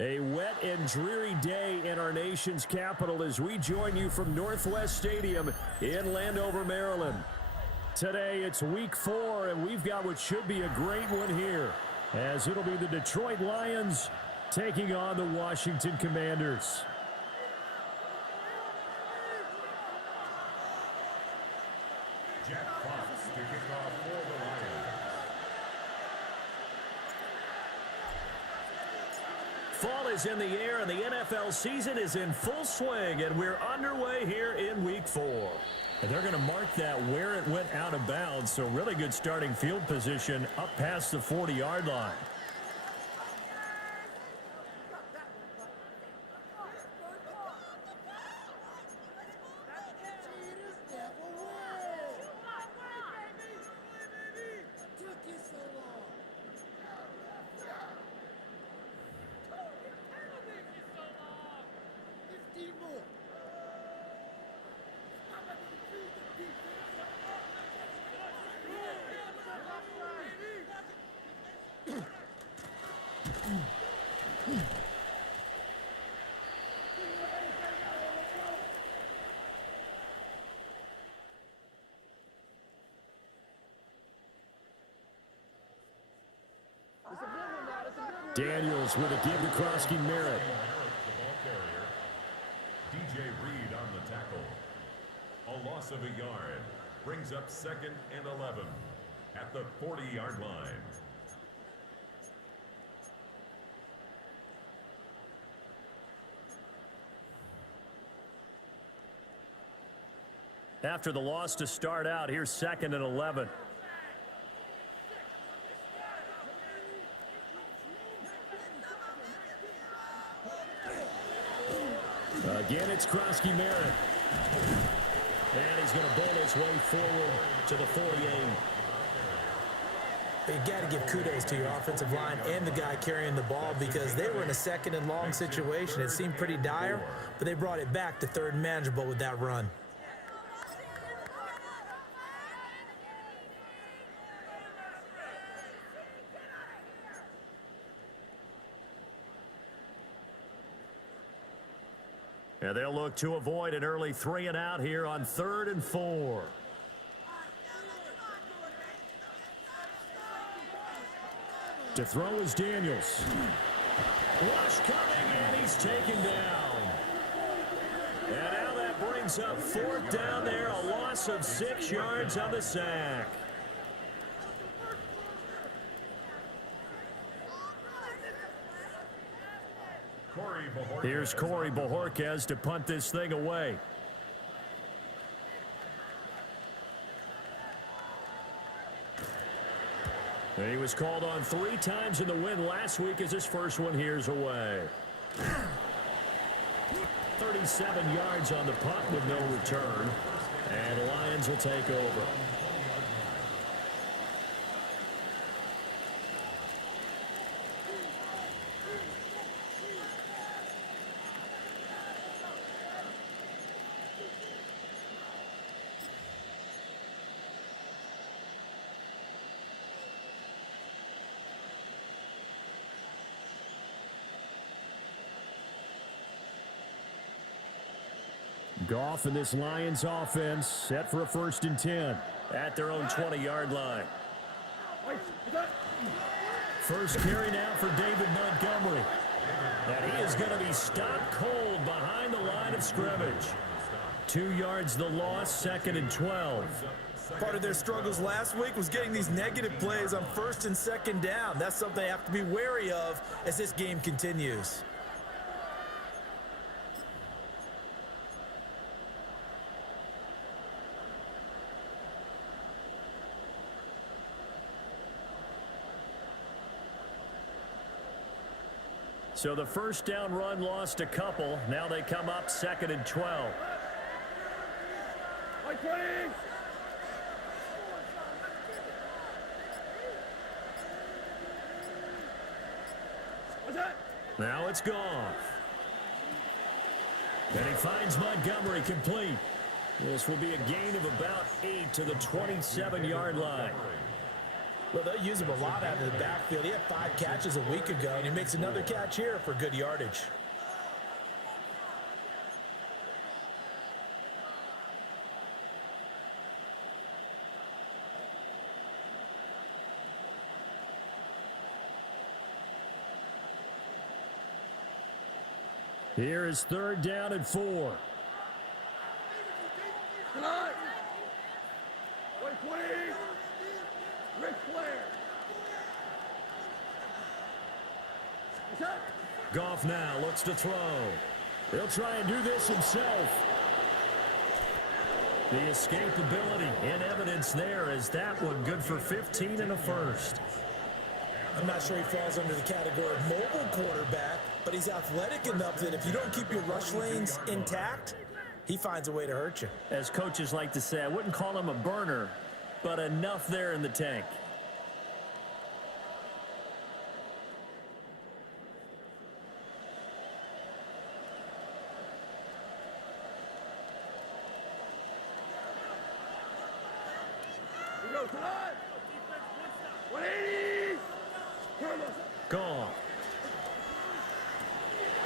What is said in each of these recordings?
A wet and dreary day in our nation's capital as we join you from Northwest Stadium in Landover, Maryland. Today it's week 4, and we've got what should be a great one here, as it'll be the Detroit Lions taking on the Washington Commanders. Fall is in the air, and the NFL season is in full swing, and we're underway here in Week 4. And they're going to mark that where it went out of bounds, so really good starting field position up past the 40-yard line. Daniels with a give to Krosky Merritt. DJ Reed on the tackle. A loss of a yard brings up 2nd and 11 at the 40-yard line. After the loss to start out, here's 2nd and 11. Again, it's Krosky Merritt. And he's going to bowl his way forward to the 48. You got to give kudos to your offensive line and the guy carrying the ball, because they were in a 2nd and long situation. It seemed pretty dire, but they brought it back to 3rd and manageable with that run. And they'll look to avoid an early 3 and out here on 3rd and 4. To throw is Daniels. Rush coming, and he's taken down. And now that brings up 4th down there, a loss of 6 yards on the sack. Here's Corey Bojorquez to punt this thing away. And he was called on 3 times in the win last week, as his first one here's away. 37 yards on the punt with no return. And the Lions will take over. Goff and this Lions offense set for a 1st and 10 at their own 20-yard line. First carry now for David Montgomery. And he is going to be stopped cold behind the line of scrimmage. 2 yards the loss, 2nd and 12. Part of their struggles last week was getting these negative plays on 1st and 2nd down. That's something they have to be wary of as this game continues. So the 1st down run lost a couple. Now they come up 2nd and 12. Now it's Goff. And he finds Montgomery complete. This will be a gain of about 8 to the 27-yard line. Well, they'll use him a lot out of the backfield. He had 5 catches a week ago, and he makes another catch here for good yardage. Here is 3rd down and 4. Goff now looks to throw. He'll try and do this himself. The escapability in evidence there as that one good for 15 and a first. I'm not sure he falls under the category of mobile quarterback, but he's athletic enough that if you don't keep your rush lanes intact, he finds a way to hurt you. As coaches like to say, I wouldn't call him a burner, but enough there in the tank. Gone.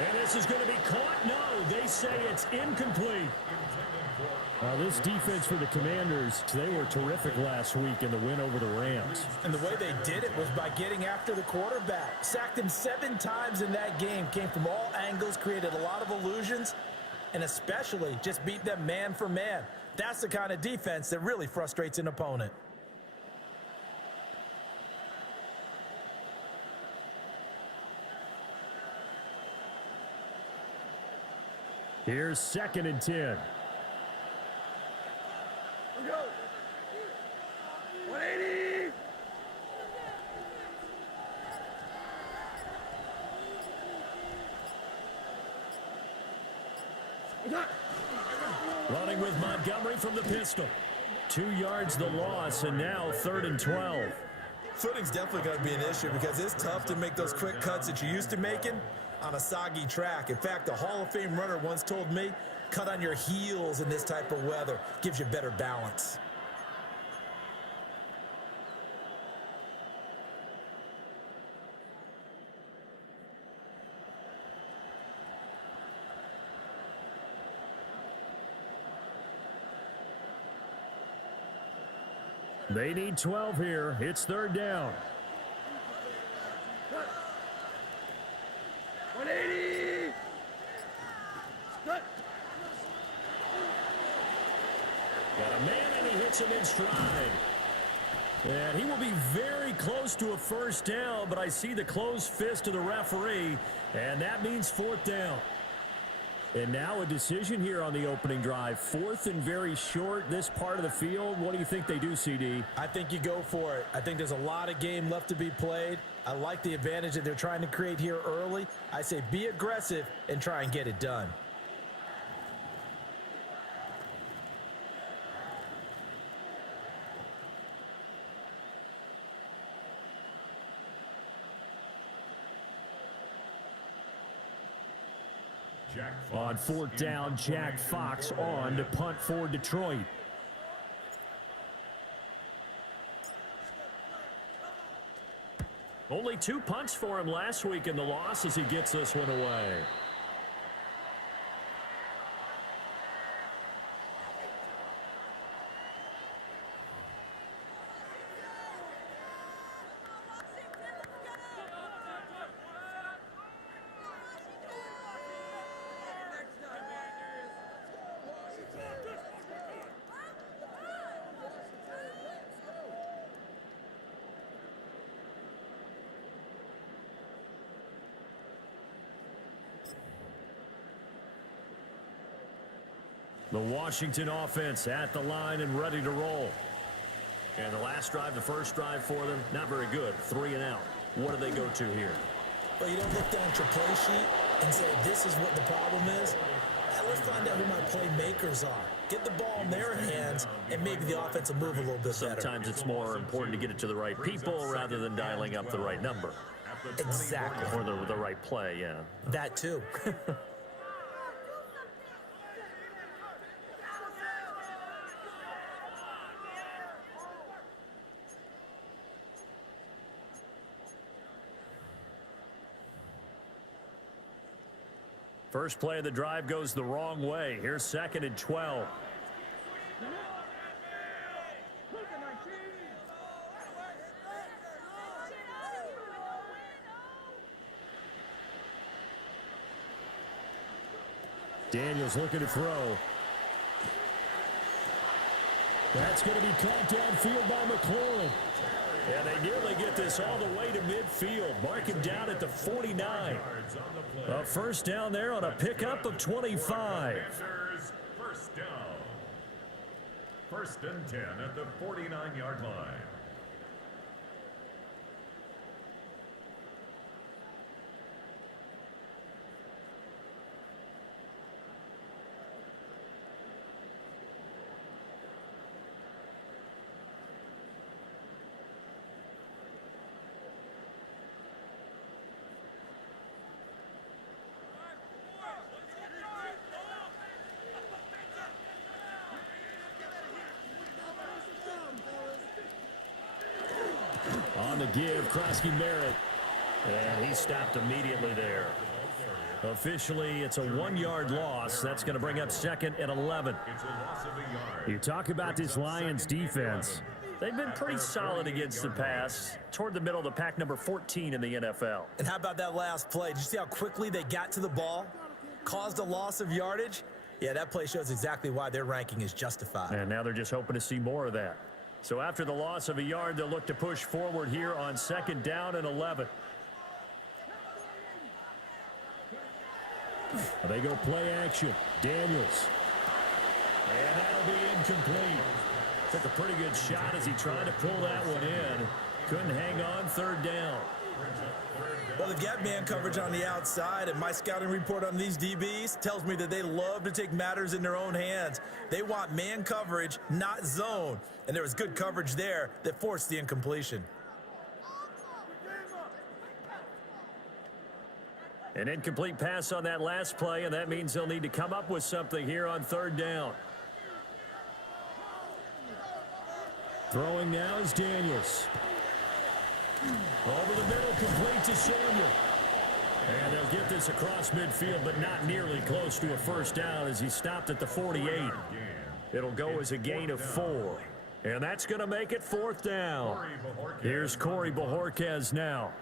And this is going to be caught. No, they say it's incomplete. This defense for the Commanders, they were terrific last week in the win over the Rams. And the way they did it was by getting after the quarterback. Sacked him 7 times in that game. Came from all angles, created a lot of illusions, and especially just beat them man for man. That's the kind of defense that really frustrates an opponent. Here's 2nd and 10. Go. 180. Running with Montgomery from the pistol. 2 yards the loss, and now 3rd and 12. Footing's definitely going to be an issue because it's tough to make those quick cuts that you're used to making on a soggy track. In fact, a Hall of Fame runner once told me, cut on your heels in this type of weather. Gives you better balance. They need 12 here. It's 3rd down. 180. Cut. Got a man, and he hits him in stride. And he will be very close to a 1st down, but I see the closed fist of the referee, and that means 4th down. And now a decision here on the opening drive. 4th and very short, this part of the field. What do you think they do, CD? I think you go for it. I think there's a lot of game left to be played. I like the advantage that they're trying to create here early. I say be aggressive and try and get it done. On 4th down, Jack Fox on to punt for Detroit. Only 2 punts for him last week in the loss as he gets this one away. The Washington offense at the line and ready to roll. And the last drive, the first drive for them, not very good. 3 and out. What do they go to here? Well, you don't look down at your play sheet and say, this is what the problem is. Let's find out who my playmakers are. Get the ball in their hands, and maybe the offense will move a little bit better. Sometimes it's more important to get it to the right people rather than dialing up the right number. Exactly. Or the right play, yeah. That too. First play of the drive goes the wrong way. Here's 2nd and 12. Daniels looking to throw. That's going to be caught downfield by McLaurin. And they nearly get this all the way to midfield. Mark him down at the 49. A first down there on a pickup of 25. First down. 1st and 10 at the 49-yard line. On the give, Krosky Merritt. And he stopped immediately there. Officially, it's a 1-yard loss. That's going to bring up 2nd and 11. You talk about this Lions defense. They've been pretty solid against the pass. Toward the middle of the pack, number 14 in the NFL. And how about that last play? Did you see how quickly they got to the ball? Caused a loss of yardage? Yeah, that play shows exactly why their ranking is justified. And now they're just hoping to see more of that. So after the loss of a yard, they'll look to push forward here on 2nd down and 11. They go play action. Daniels. And that'll be incomplete. Took a pretty good shot as he tried to pull that one in. Couldn't hang on 3rd down. Well, they've got man coverage on the outside, and my scouting report on these DBs tells me that they love to take matters in their own hands. They want man coverage, not zone. And there was good coverage there that forced the incompletion. An incomplete pass on that last play, and that means they'll need to come up with something here on 3rd down. Throwing now is Daniels. Over the middle, complete to Samuel. And they'll get this across midfield, but not nearly close to a first down as he stopped at the 48. It'll go as a gain of 4. And that's going to make it 4th down. Here's Corey Bojorquez now.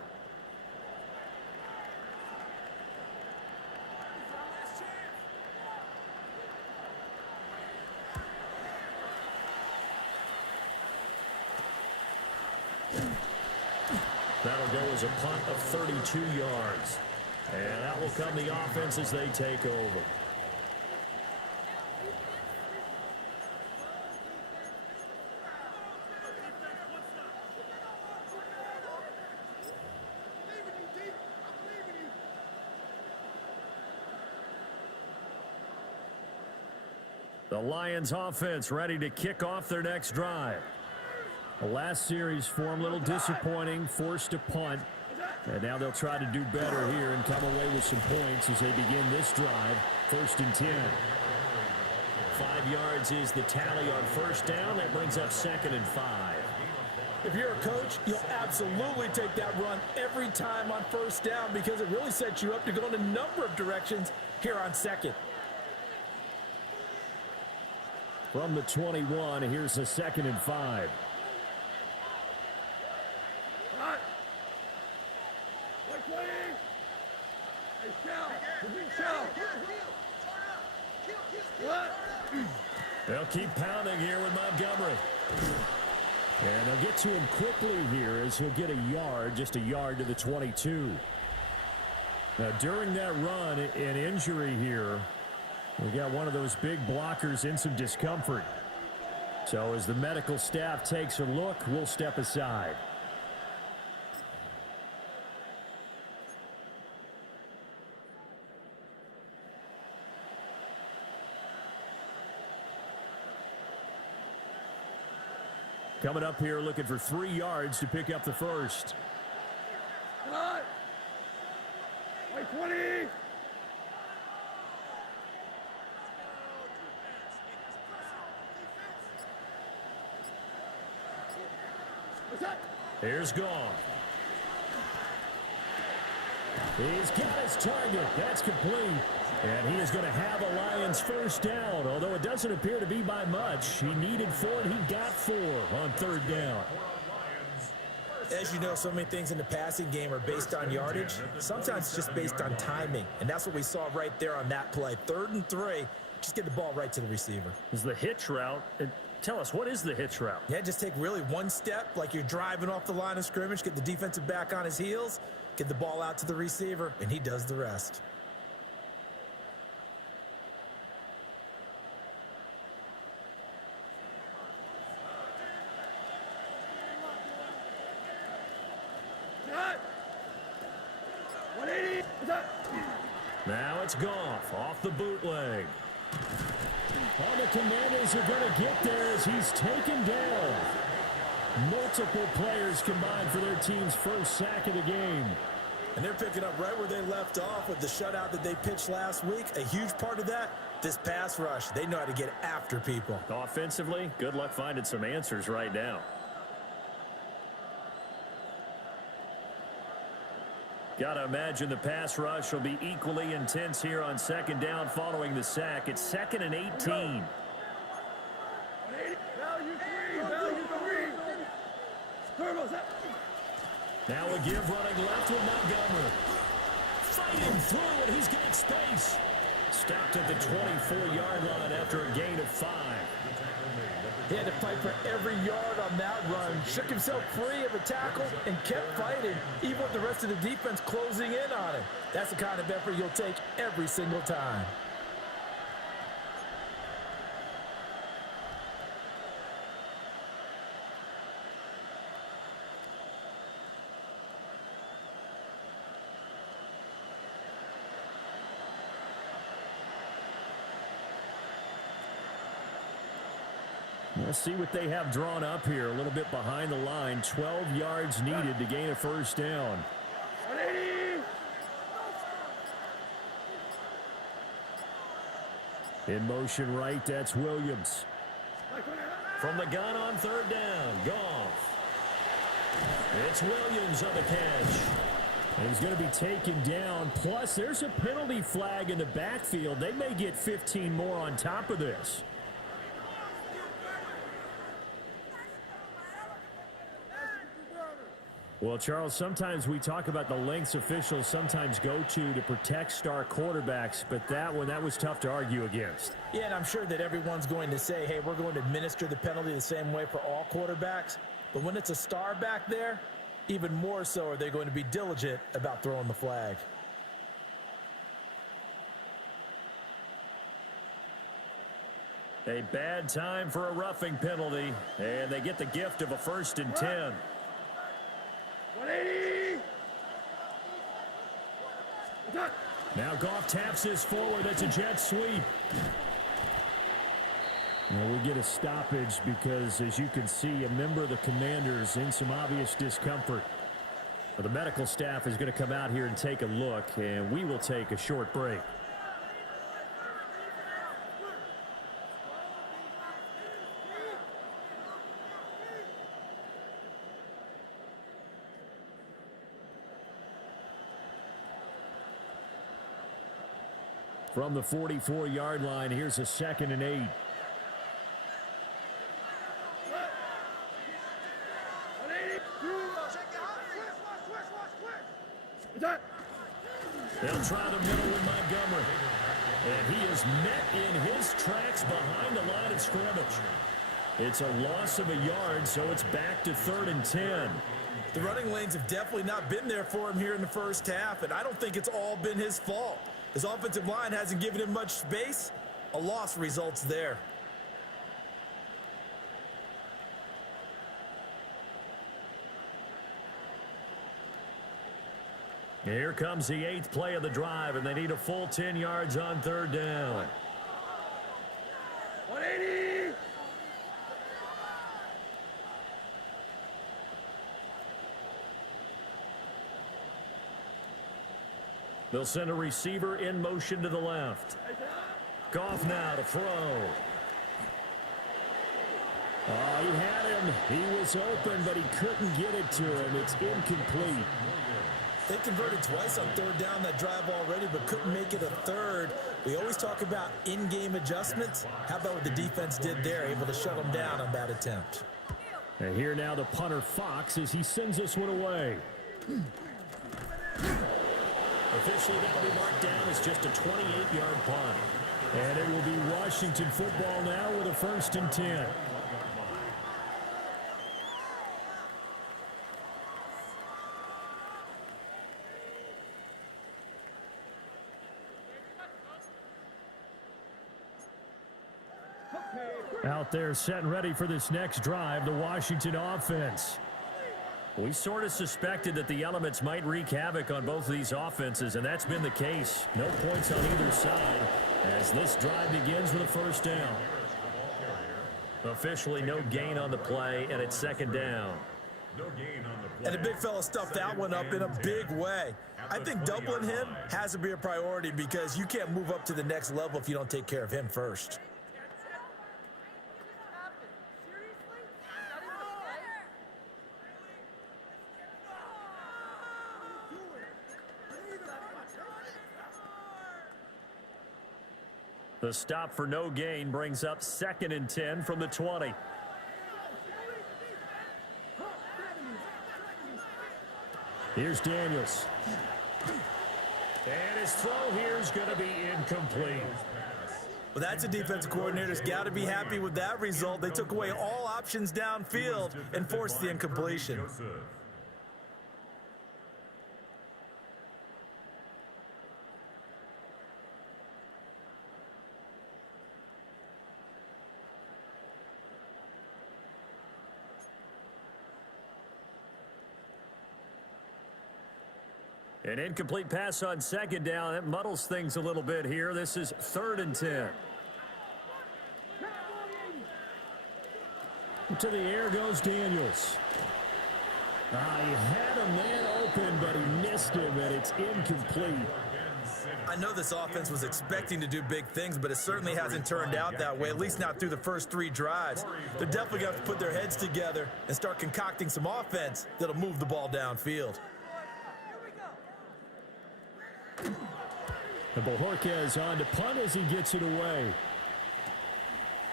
That'll go as a punt of 32 yards. And that will come the offense as they take over. The Lions offense ready to kick off their next drive. The last series for them a little disappointing, forced a punt. And now they'll try to do better here and come away with some points as they begin this drive. 1st and 10. 5 yards is the tally on 1st down. That brings up 2nd and 5. If you're a coach, you'll absolutely take that run every time on 1st down because it really sets you up to go in a number of directions here on 2nd. From the 21, here's the 2nd and 5. They'll keep pounding here with Montgomery. And they'll get to him quickly here as he'll get a yard, just a yard to the 22. Now, during that run, an injury here, we got one of those big blockers in some discomfort. So as the medical staff takes a look, we'll step aside. Coming up here looking for 3 yards to pick up the first. Cut! White 20! What's that? Here's Goff. He's got his target. That's complete. And he is going to have a Lions first down, although it doesn't appear to be by much. He needed 4, and he got 4 on third down. As you know, so many things in the passing game are based on yardage. Sometimes it's just based on timing, and that's what we saw right there on that play. 3rd and 3, just get the ball right to the receiver. Is the hitch route. Tell us, what is the hitch route? Yeah, just take really one step like you're driving off the line of scrimmage, get the defensive back on his heels, get the ball out to the receiver, and he does the rest. Now it's Goff off the bootleg. All the Commanders are going to get there as he's taken down. Multiple players combined for their team's first sack of the game. And they're picking up right where they left off with the shutout that they pitched last week. A huge part of that, this pass rush. They know how to get after people. Offensively, good luck finding some answers right now. Got to imagine the pass rush will be equally intense here on second down following the sack. It's 2nd and 18. Value 3. Now a give running left with Montgomery. Fighting through, and he's got space. Stopped at the 24-yard line after a gain of 5. He had to fight for every yard on that run. Shook himself free of a tackle and kept fighting, even with the rest of the defense closing in on him. That's the kind of effort you'll take every single time. We'll see what they have drawn up here. A little bit behind the line. 12 yards needed to gain a first down. 180. In motion right, that's Williams. From the gun on third down, Goff. It's Williams on the catch. And he's going to be taken down. Plus, there's a penalty flag in the backfield. They may get 15 more on top of this. Well, Charles, sometimes we talk about the lengths officials sometimes go to protect star quarterbacks, but that was tough to argue against. Yeah, and I'm sure that everyone's going to say, hey, we're going to administer the penalty the same way for all quarterbacks. But when it's a star back there, even more so are they going to be diligent about throwing the flag. A bad time for a roughing penalty, and they get the gift of a 1st and 10. 180. Now Goff taps this forward. That's a jet sweep. Now we get a stoppage because, as you can see, a member of the Commanders in some obvious discomfort. Well, the medical staff is going to come out here and take a look, and we will take a short break. From the 44-yard line, here's a 2nd and 8. They'll try the middle with Montgomery. And he is met in his tracks behind the line of scrimmage. It's a loss of a yard, so it's back to 3rd and 10. The running lanes have definitely not been there for him here in the first half, and I don't think it's all been his fault. His offensive line hasn't given him much space. A loss results there. Here comes the 8th play of the drive, and they need a full 10 yards on 3rd down. 180. They'll send a receiver in motion to the left. Goff now to throw. Oh, he had him. He was open, but he couldn't get it to him. It's incomplete. They converted twice on third down that drive already, but couldn't make it a third. We always talk about in-game adjustments. How about what the defense did there, able to shut them down on that attempt? And here now the punter Fox as he sends this one away. Officially, that'll be marked down as just a 28-yard punt. And it will be Washington football now with a 1st and 10. Out there set and ready for this next drive, the Washington offense. We sort of suspected that the elements might wreak havoc on both of these offenses, and that's been the case. No points on either side as this drive begins with a 1st down. Officially no gain on the play, and it's 2nd down. And the big fella stuffed that one up in a big way. I think doubling him has to be a priority because you can't move up to the next level if you don't take care of him first. The stop for no gain brings up 2nd and 10 from the 20. Here's Daniels. And his throw here is going to be incomplete. Well, that's a defensive coordinator's got to be happy with that result. They took away all options downfield and forced the incompletion. An incomplete pass on 2nd down. That muddles things a little bit here. This is 3rd and 10. To the air goes Daniels. He had a man open, but he missed him, and it's incomplete. I know this offense was expecting to do big things, but it certainly hasn't turned out that way, at least not through the first 3 drives. They're definitely going to have to put their heads together and start concocting some offense that'll move the ball downfield. And Bojorquez on to punt as he gets it away.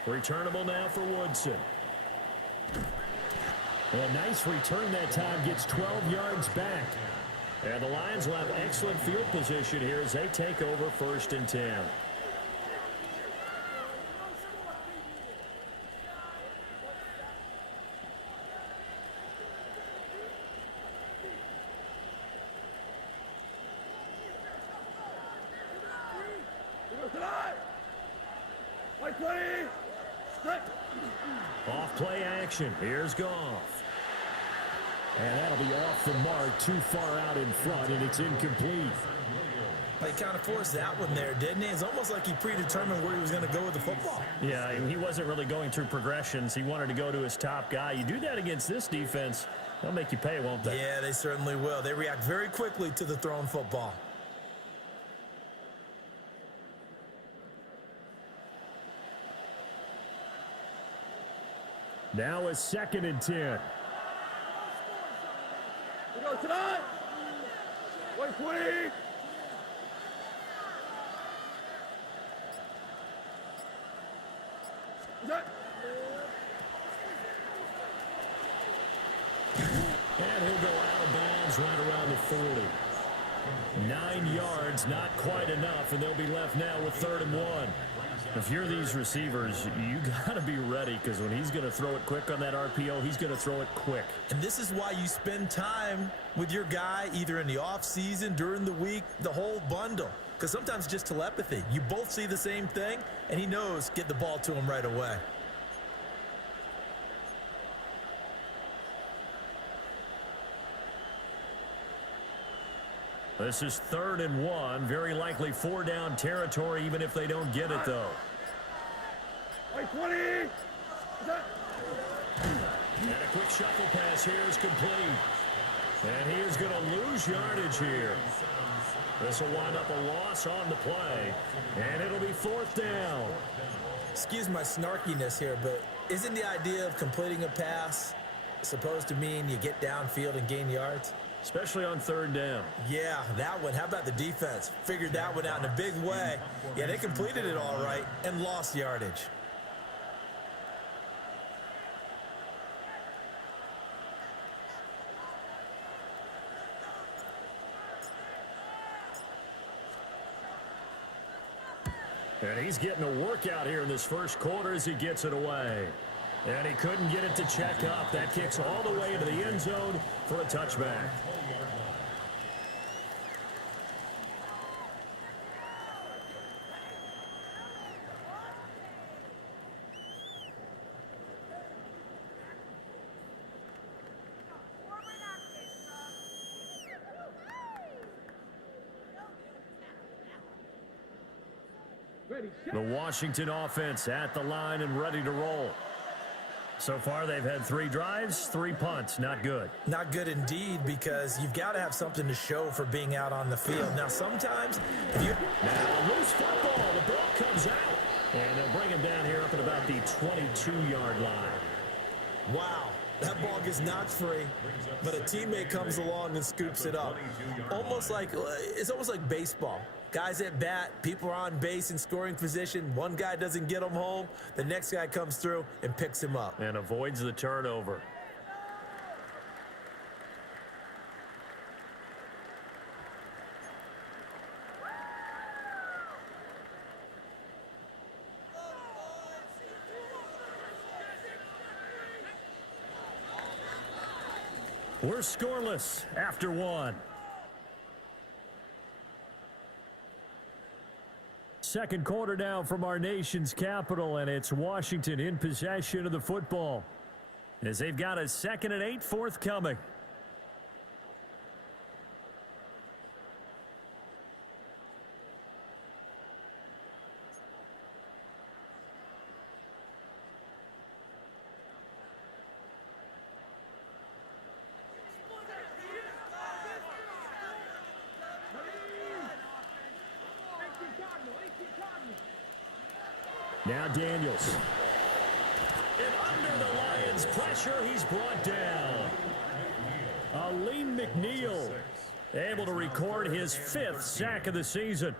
Returnable now for Woodson. A nice return that time, gets 12 yards back. And the Lions will have excellent field position here as they take over 1st and 10. Off play action. Here's Goff. And that'll be off the mark, too far out in front, and it's incomplete. He kind of forced that one there, didn't he? It's almost like he predetermined where he was going to go with the football. Yeah, he wasn't really going through progressions. He wanted to go to his top guy. You do that against this defense, they'll make you pay, won't they? Yeah, they certainly will. They react very quickly to the thrown football. Now a 2nd and 10. We go tonight. Wait, 20. And he'll go out of bounds right around the 40. 9 yards, not quite enough, and they'll be left now with 3rd and 1. If you're these receivers, you got to be ready because when he's going to throw it quick on that RPO, he's going to throw it quick. And this is why you spend time with your guy either in the offseason, during the week, the whole bundle. Because sometimes just telepathy. You both see the same thing, and he knows get the ball to him right away. This is 3rd and 1. Very likely 4-down territory, even if they don't get it, though. Wait, 20. And a quick shuffle pass here is complete. And he is going to lose yardage here. This will wind up a loss on the play. And it'll be 4th down. Excuse my snarkiness here, but isn't the idea of completing a pass supposed to mean you get downfield and gain yards? especially on third down. Yeah, that one. How about the defense? Figured that one out in a big way. Yeah, they completed it all right and lost yardage. And he's getting a workout here in this first quarter as he gets it away. And he couldn't get it to check up. That kicks all the way into the end zone for a touchback. The Washington offense at the line and ready to roll. So far, they've had 3 drives, 3 punts. Not good. Not good indeed, because you've got to have something to show for being out on the field. Now, sometimes, if you... Now, loose football. The ball comes out. And they'll bring him down here up at about the 22-yard line. Wow, that ball gets knocked free, but a teammate comes along and scoops it up. It's almost like baseball. Guys at bat, people are on base in scoring position. One guy doesn't get him home. The next guy comes through and picks him up. And avoids the turnover. We're scoreless after 1. Second quarter now from our nation's capital, and it's Washington in possession of the football as they've got a 2nd and 8 forthcoming. Now Daniels. And under the Lions' pressure, he's brought down. Aleem McNeil able to record his 5th sack of the season.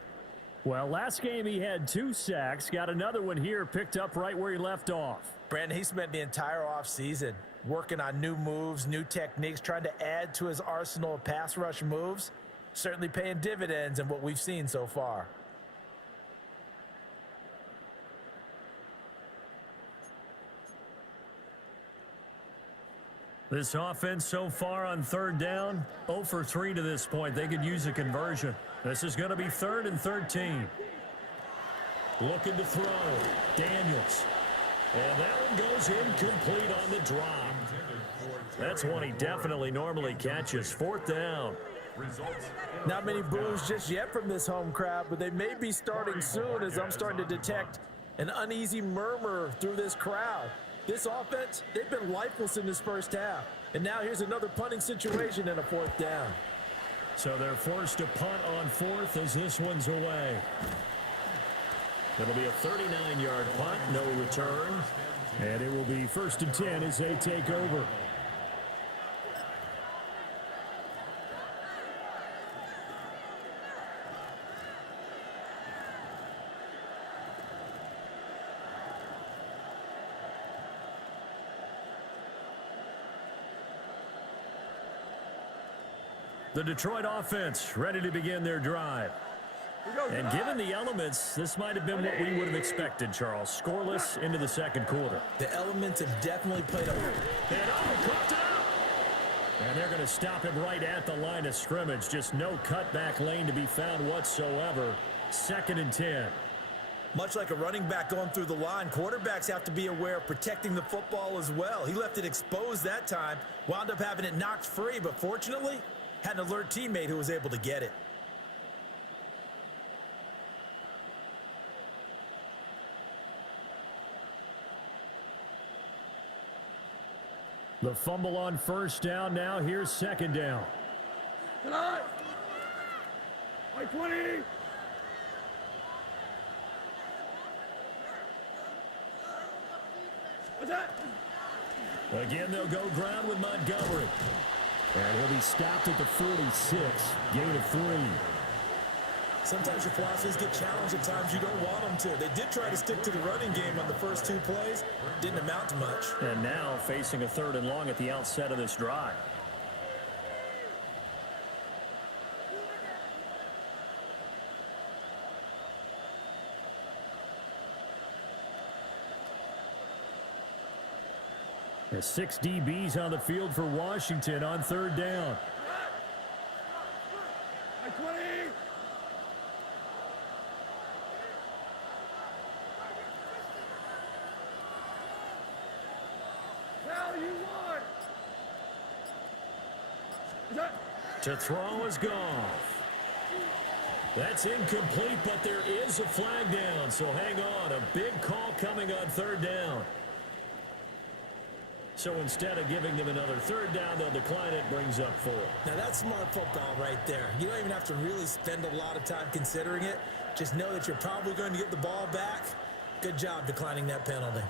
Well, last game he had 2 sacks. Got another one here picked up right where he left off. Brandon, he spent the entire offseason working on new moves, new techniques, trying to add to his arsenal of pass rush moves. Certainly paying dividends in what we've seen so far. This offense so far on third down, 0 for 3 to this point. They could use a conversion. This is going to be 3rd and 13. Looking to throw. Daniels. And that one goes incomplete on the drop. That's one he definitely normally catches. 4th down. Not many boos just yet from this home crowd, but they may be starting soon as I'm starting to detect an uneasy murmur through this crowd. This offense, they've been lifeless in this first half. And now here's another punting situation and a 4th down. So they're forced to punt on 4th as this one's away. It'll be a 39-yard punt, no return. And it will be 1st and 10 as they take over. The Detroit offense ready to begin their drive. And given the elements, this might have been what we would have expected, Charles. Scoreless into the second quarter. The elements have definitely played a... And they're going to stop him right at the line of scrimmage. Just no cutback lane to be found whatsoever. 2nd and 10. Much like a running back going through the line, quarterbacks have to be aware of protecting the football as well. He left it exposed that time, wound up having it knocked free, but fortunately, had an alert teammate who was able to get it. The fumble on 1st down. Now here's 2nd down. Tonight. 20. What's that? Again, they'll go ground with Montgomery. And he'll be stopped at the 46, gain of 3. Sometimes your philosophies get challenged at times you don't want them to. They did try to stick to the running game on the first 2 plays. Didn't amount to much. And now facing a 3rd and long at the outset of this drive. The 6 DBs on the field for Washington on 3rd down. To throw is Goff. That's incomplete, but there is a flag down, so hang on. A big call coming on 3rd down. So instead of giving them another 3rd down, they'll decline it, brings up 4. Now that's smart football right there. You don't even have to really spend a lot of time considering it. Just know that you're probably going to get the ball back. Good job declining that penalty.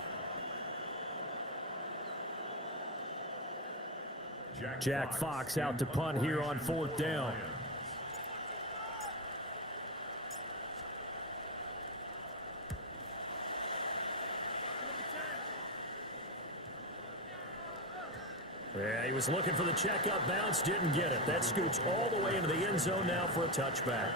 Jack Fox out to punt here on 4th down. Yeah, he was looking for the checkup bounce, didn't get it. That scoots all the way into the end zone now for a touchback.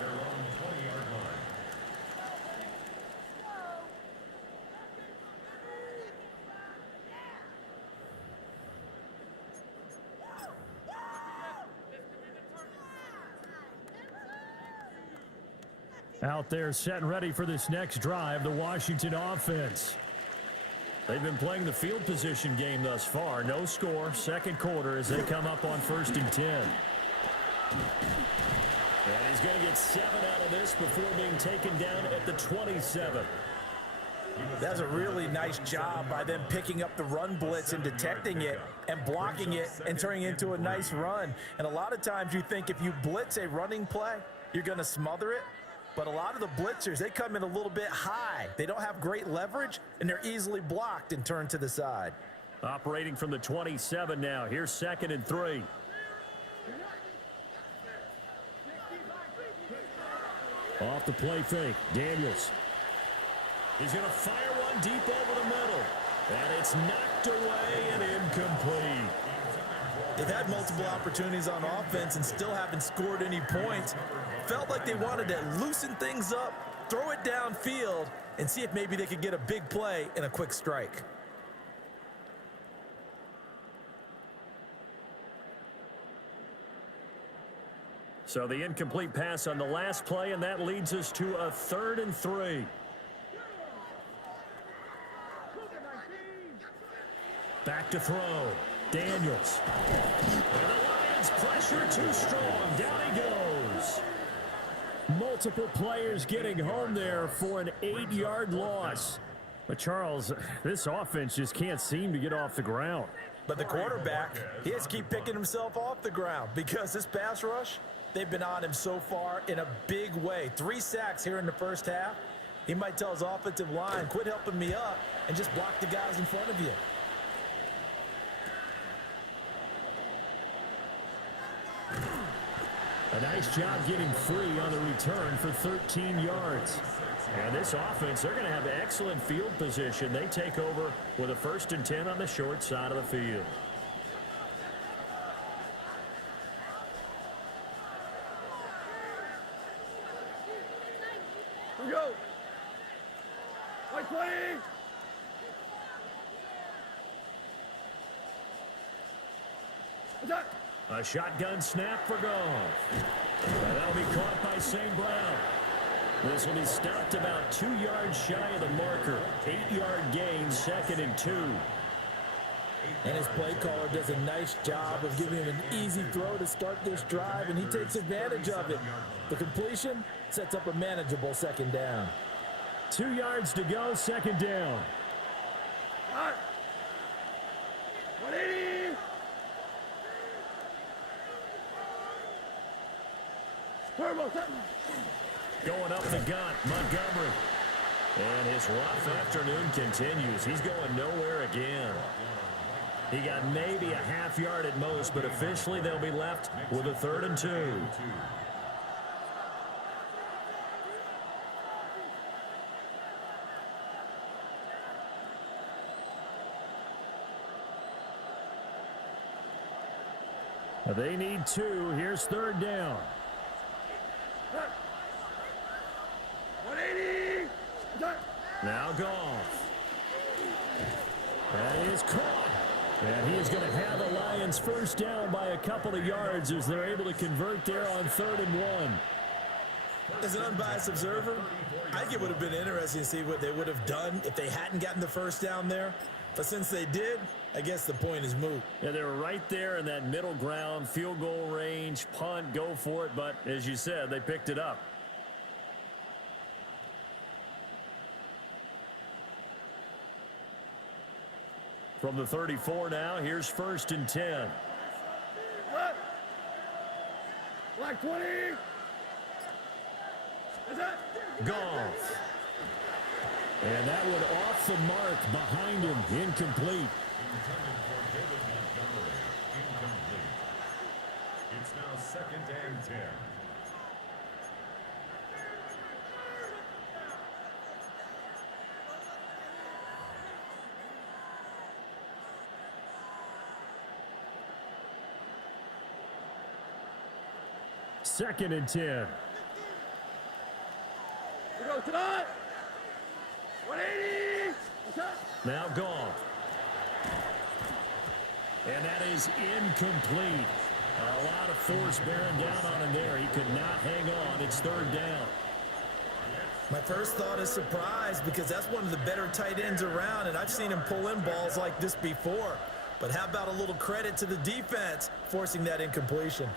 Out there set and ready for this next drive, the Washington offense. They've been playing the field position game thus far. No score, 2nd quarter as they come up on 1st and 10. And he's going to get 7 out of this before being taken down at the 27. That's a really nice job by them picking up the run blitz and detecting it and blocking it and turning it into a nice run. And a lot of times you think if you blitz a running play, you're going to smother it. But a lot of the blitzers, they come in a little bit high. They don't have great leverage, and they're easily blocked and turned to the side. Operating from the 27 now. Here's 2nd and 3. Off the play fake, Daniels. He's going to fire one deep over the middle. And it's knocked away and incomplete. They've had multiple opportunities on offense and still haven't scored any points. Felt like they wanted to loosen things up, throw it downfield, and see if maybe they could get a big play and a quick strike. So the incomplete pass on the last play, and that leads us to a 3rd and 3. Back to throw. Daniels. And the Lions pressure too strong. Down he goes. Multiple players getting home there for an 8-yard loss. But Charles, this offense just can't seem to get off the ground. But the quarterback, he has to keep picking himself off the ground because this pass rush, they've been on him so far in a big way. 3 sacks here in the first half. He might tell his offensive line, quit helping me up and just block the guys in front of you. A nice job getting free on the return for 13 yards. And this offense, they're going to have excellent field position. They take over with a 1st and 10 on the short side of the field. Here we go. White 20. What's that? A shotgun snap for Goff. And that'll be caught by St. Brown. This will be stopped about 2 yards shy of the marker. 8-yard gain, 2nd and 2. And his play caller does a nice job of giving him an easy throw to start this drive, and he takes advantage of it. The completion sets up a manageable 2nd down. 2 yards to go, 2nd down. All right. 180. Turbo, something. Going up the gut, Montgomery. And his rough afternoon continues. He's going nowhere again. He got maybe a half yard at most, but officially they'll be left with a 3rd and 2. They need 2. Here's 3rd down. 180. Now Goff. That is caught. And he is going to have the Lions first down by a couple of yards as they're able to convert there on 3rd and 1. As an unbiased observer, I think it would have been interesting to see what they would have done if they hadn't gotten the first down there. But since they did, I guess the point is moot. Yeah, they were right there in that middle ground, field goal range, punt, go for it. But as you said, they picked it up. From the 34 now, here's 1st and 10. What? Black 20. Is that? Goff. And that one off the mark behind him, incomplete. Intended for David Montgomery. Incomplete. It's now 2nd and 10. Second and 10. We go tonight. 180. What's that? Now Goff. And that is incomplete. A lot of force bearing down on him there. He could not hang on. It's 3rd down. My first thought is surprise because that's one of the better tight ends around, and I've seen him pull in balls like this before. But how about a little credit to the defense forcing that incompletion?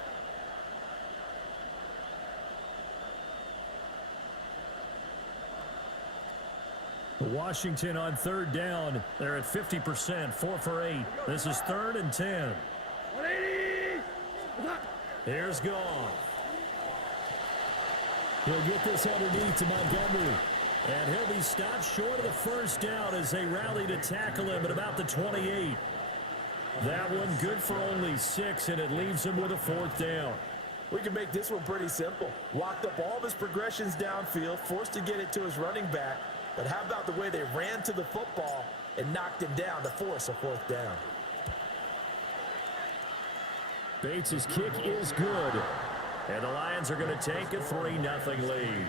Washington on 3rd down. They're at 50%, 4 for 8. This is 3rd and 10. 180. What's that? Here's Goff. He'll get this underneath to Montgomery. And he'll be stopped short of the first down as they rally to tackle him at about the 28. That one good for only 6, and it leaves him with a 4th down. We can make this one pretty simple. Walked up all of his progressions downfield, forced to get it to his running back. But how about the way they ran to the football and knocked him down to force a 4th down? Bates' kick is good. And the Lions are going to take a 3-0 lead.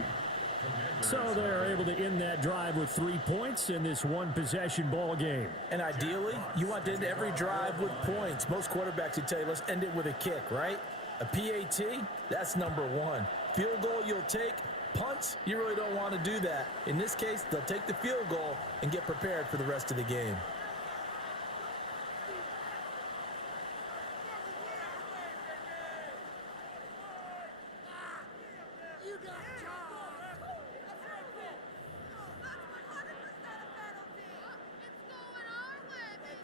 So they're able to end that drive with 3 points in this one-possession ball game. And ideally, you want to end every drive with points. Most quarterbacks would tell you, let's end it with a kick, right? A PAT, that's number 1. Field goal you'll take. Punts, you really don't want to do that. In this case, they'll take the field goal and get prepared for the rest of the game.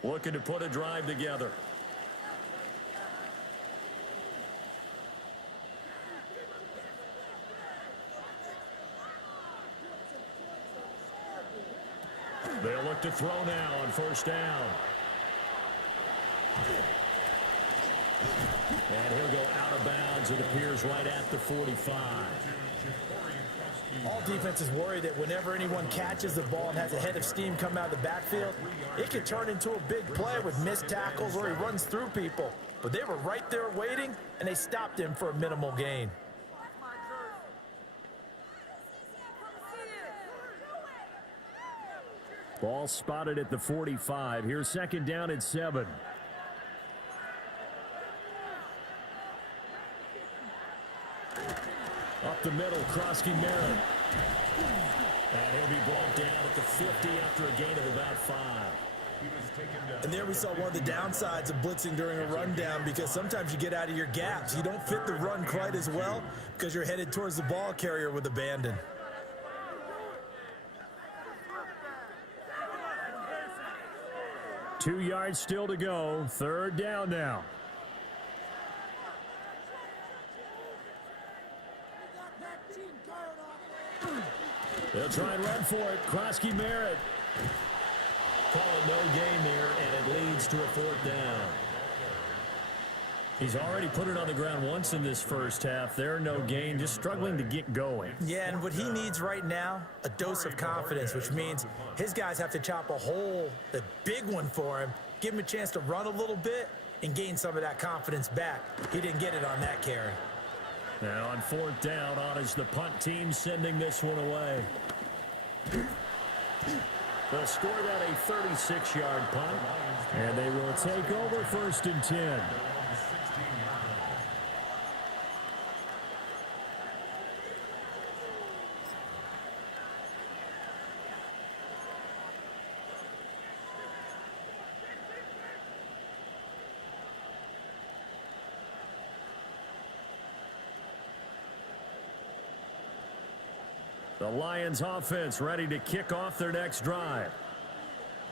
Looking to put a drive together. They'll look to throw now on 1st down. And he'll go out of bounds. It appears right at the 45. All defenses worry that whenever anyone catches the ball and has a head of steam come out of the backfield, it can turn into a big play with missed tackles or he runs through people. But they were right there waiting, and they stopped him for a minimal gain. Ball spotted at the 45. Here's 2nd down and 7. Up the middle, Krosky Merritt. And he'll be brought down at the 50 after a gain of about 5. And there we saw one of the downsides of blitzing during a rundown because sometimes you get out of your gaps. You don't fit the run quite as well because you're headed towards the ball carrier with abandon. Two yards still to go. 3rd down now. They'll try and run for it. Krosky Merritt. Call it no gain there, and it leads to a 4th down. He's already put it on the ground once in this first half. There, no gain, just struggling to get going. Yeah, and what he needs right now, a dose of confidence, which means his guys have to chop a hole, a big one for him, give him a chance to run a little bit and gain some of that confidence back. He didn't get it on that carry. Now on 4th down, on is the punt team sending this one away. They'll score that a 36-yard punt, and they will take over 1st and 10. The Lions offense ready to kick off their next drive.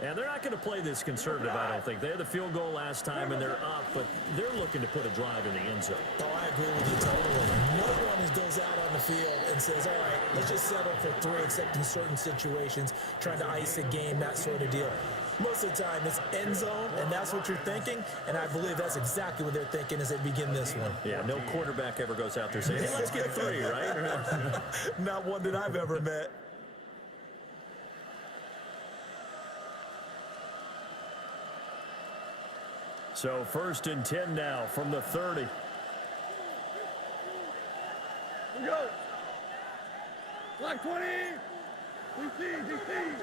And they're not going to play this conservative, I don't think. They had the field goal last time, and they're up, but they're looking to put a drive in the end zone. Oh, I agree with you totally. No one goes out on the field and says, all right, let's just settle for 3, except in certain situations, trying to ice a game, that sort of deal. Most of the time, it's end zone, and that's what you're thinking, and I believe that's exactly what they're thinking as they begin this one. Yeah, no quarterback ever goes out there saying, hey, let's get 3, right? Not one that I've ever met. So 1st and 10 now from the 30. Go. Black 20. DC.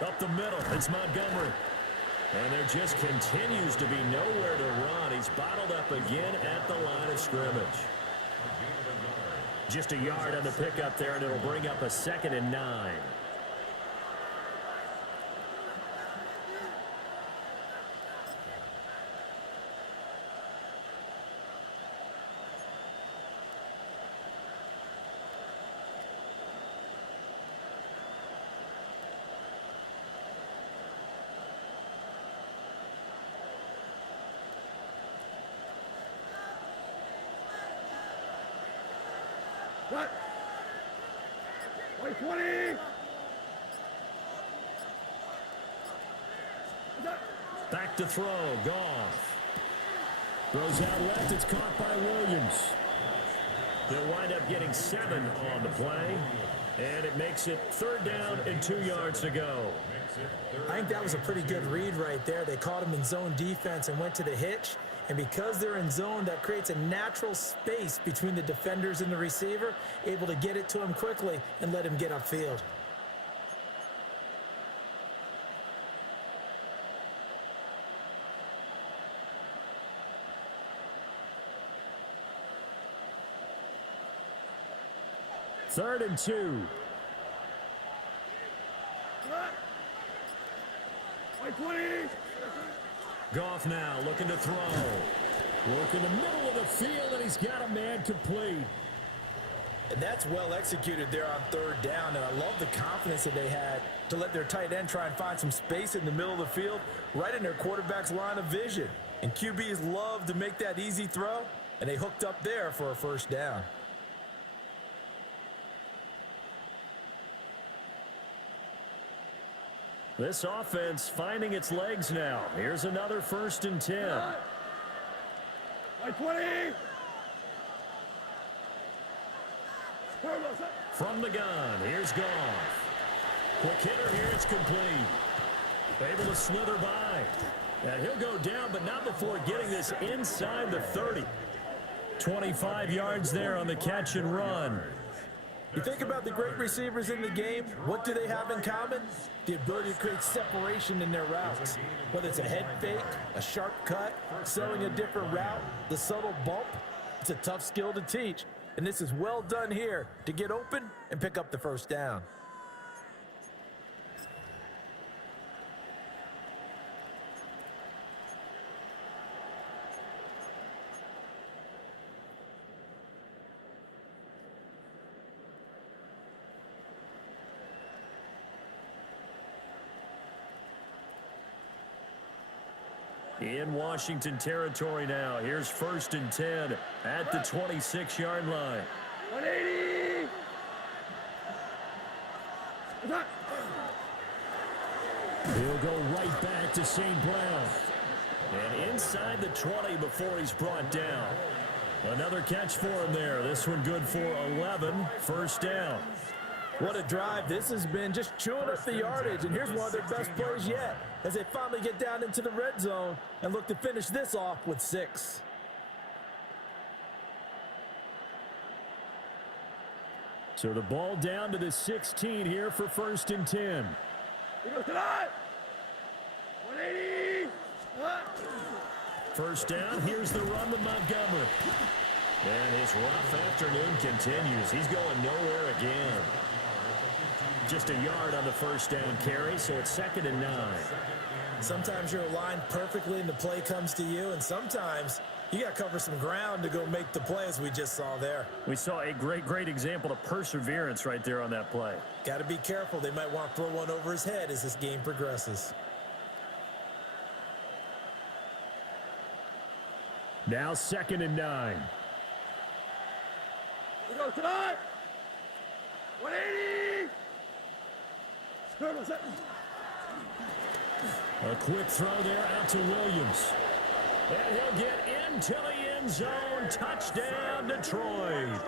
Up the middle, it's Montgomery. And there just continues to be nowhere to run. He's bottled up again at the line of scrimmage. Just a yard on the pickup there, and it'll bring up a 2nd and 9. What? White 20. Back to throw, Goff. Throws out left, it's caught by Williams. They'll wind up getting 7 on the play, and it makes it 3rd down and 2 yards to go. I think that was a pretty good read right there. They caught him in zone defense and went to the hitch. And because they're in zone, that creates a natural space between the defenders and the receiver, able to get it to him quickly and let him get upfield. Third and 2. White 20. Goff now looking to throw. Work in the middle of the field, and he's got a man complete. And that's well executed there on 3rd down, and I love the confidence that they had to let their tight end try and find some space in the middle of the field, right in their quarterback's line of vision. And QBs love to make that easy throw, and they hooked up there for a 1st down. This offense finding its legs now. Here's another 1st and 10. White 20. From the gun, here's Goff. Quick hitter here, it's complete. Able to slither by. And he'll go down, but not before getting this inside the 30. 25 yards there on the catch and run. You think about the great receivers in the game, what do they have in common? The ability to create separation in their routes. Whether it's a head fake, a sharp cut, selling a different route, the subtle bump, it's a tough skill to teach. And this is well done here to get open and pick up the 1st down. In Washington territory now. Here's 1st and 10 at the 26-yard line. 180. He'll go right back to St. Brown. And inside the 20 before he's brought down. Another catch for him there. This one good for 11. First down. What a drive this has been, just chewing up the yardage. And here's one of their best plays yet as they finally get down into the red zone and look to finish this off with 6. So the ball down to the 16 here for 1st and 10. He goes tonight. 180. First down, here's the run with Montgomery. And his rough afternoon continues. He's going nowhere again. Just a yard on the first down carry, so it's 2nd and 9. Sometimes you're aligned perfectly and the play comes to you, and sometimes you got to cover some ground to go make the play, as we just saw there. We saw a great example of perseverance right there on that play. Got to be careful. They might want to throw one over his head as this game progresses. Now 2nd and 9. He goes tonight. 180. A quick throw there out to Williams. And he'll get into the end zone. Touchdown, Detroit.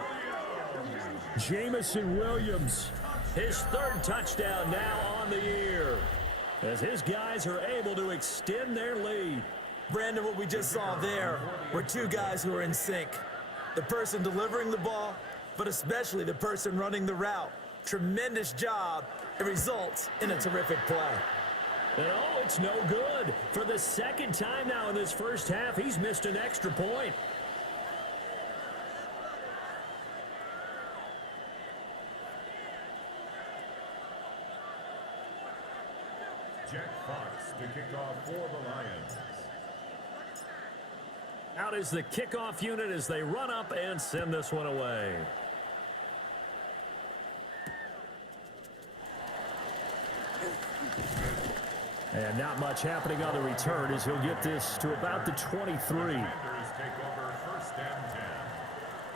Jamison Williams, his 3rd touchdown now on the year, as his guys are able to extend their lead. Brandon, what we just saw there were two guys who are in sync. The person delivering the ball, but especially the person running the route. Tremendous job. It results in a terrific play. And oh, it's no good. For the 2nd time now in this first half, he's missed an extra point. Jack Fox to kick off for the Lions. Out is the kickoff unit as they run up and send this one away. And not much happening on the return as he'll get this to about the 23. Commanders take over 1st and 10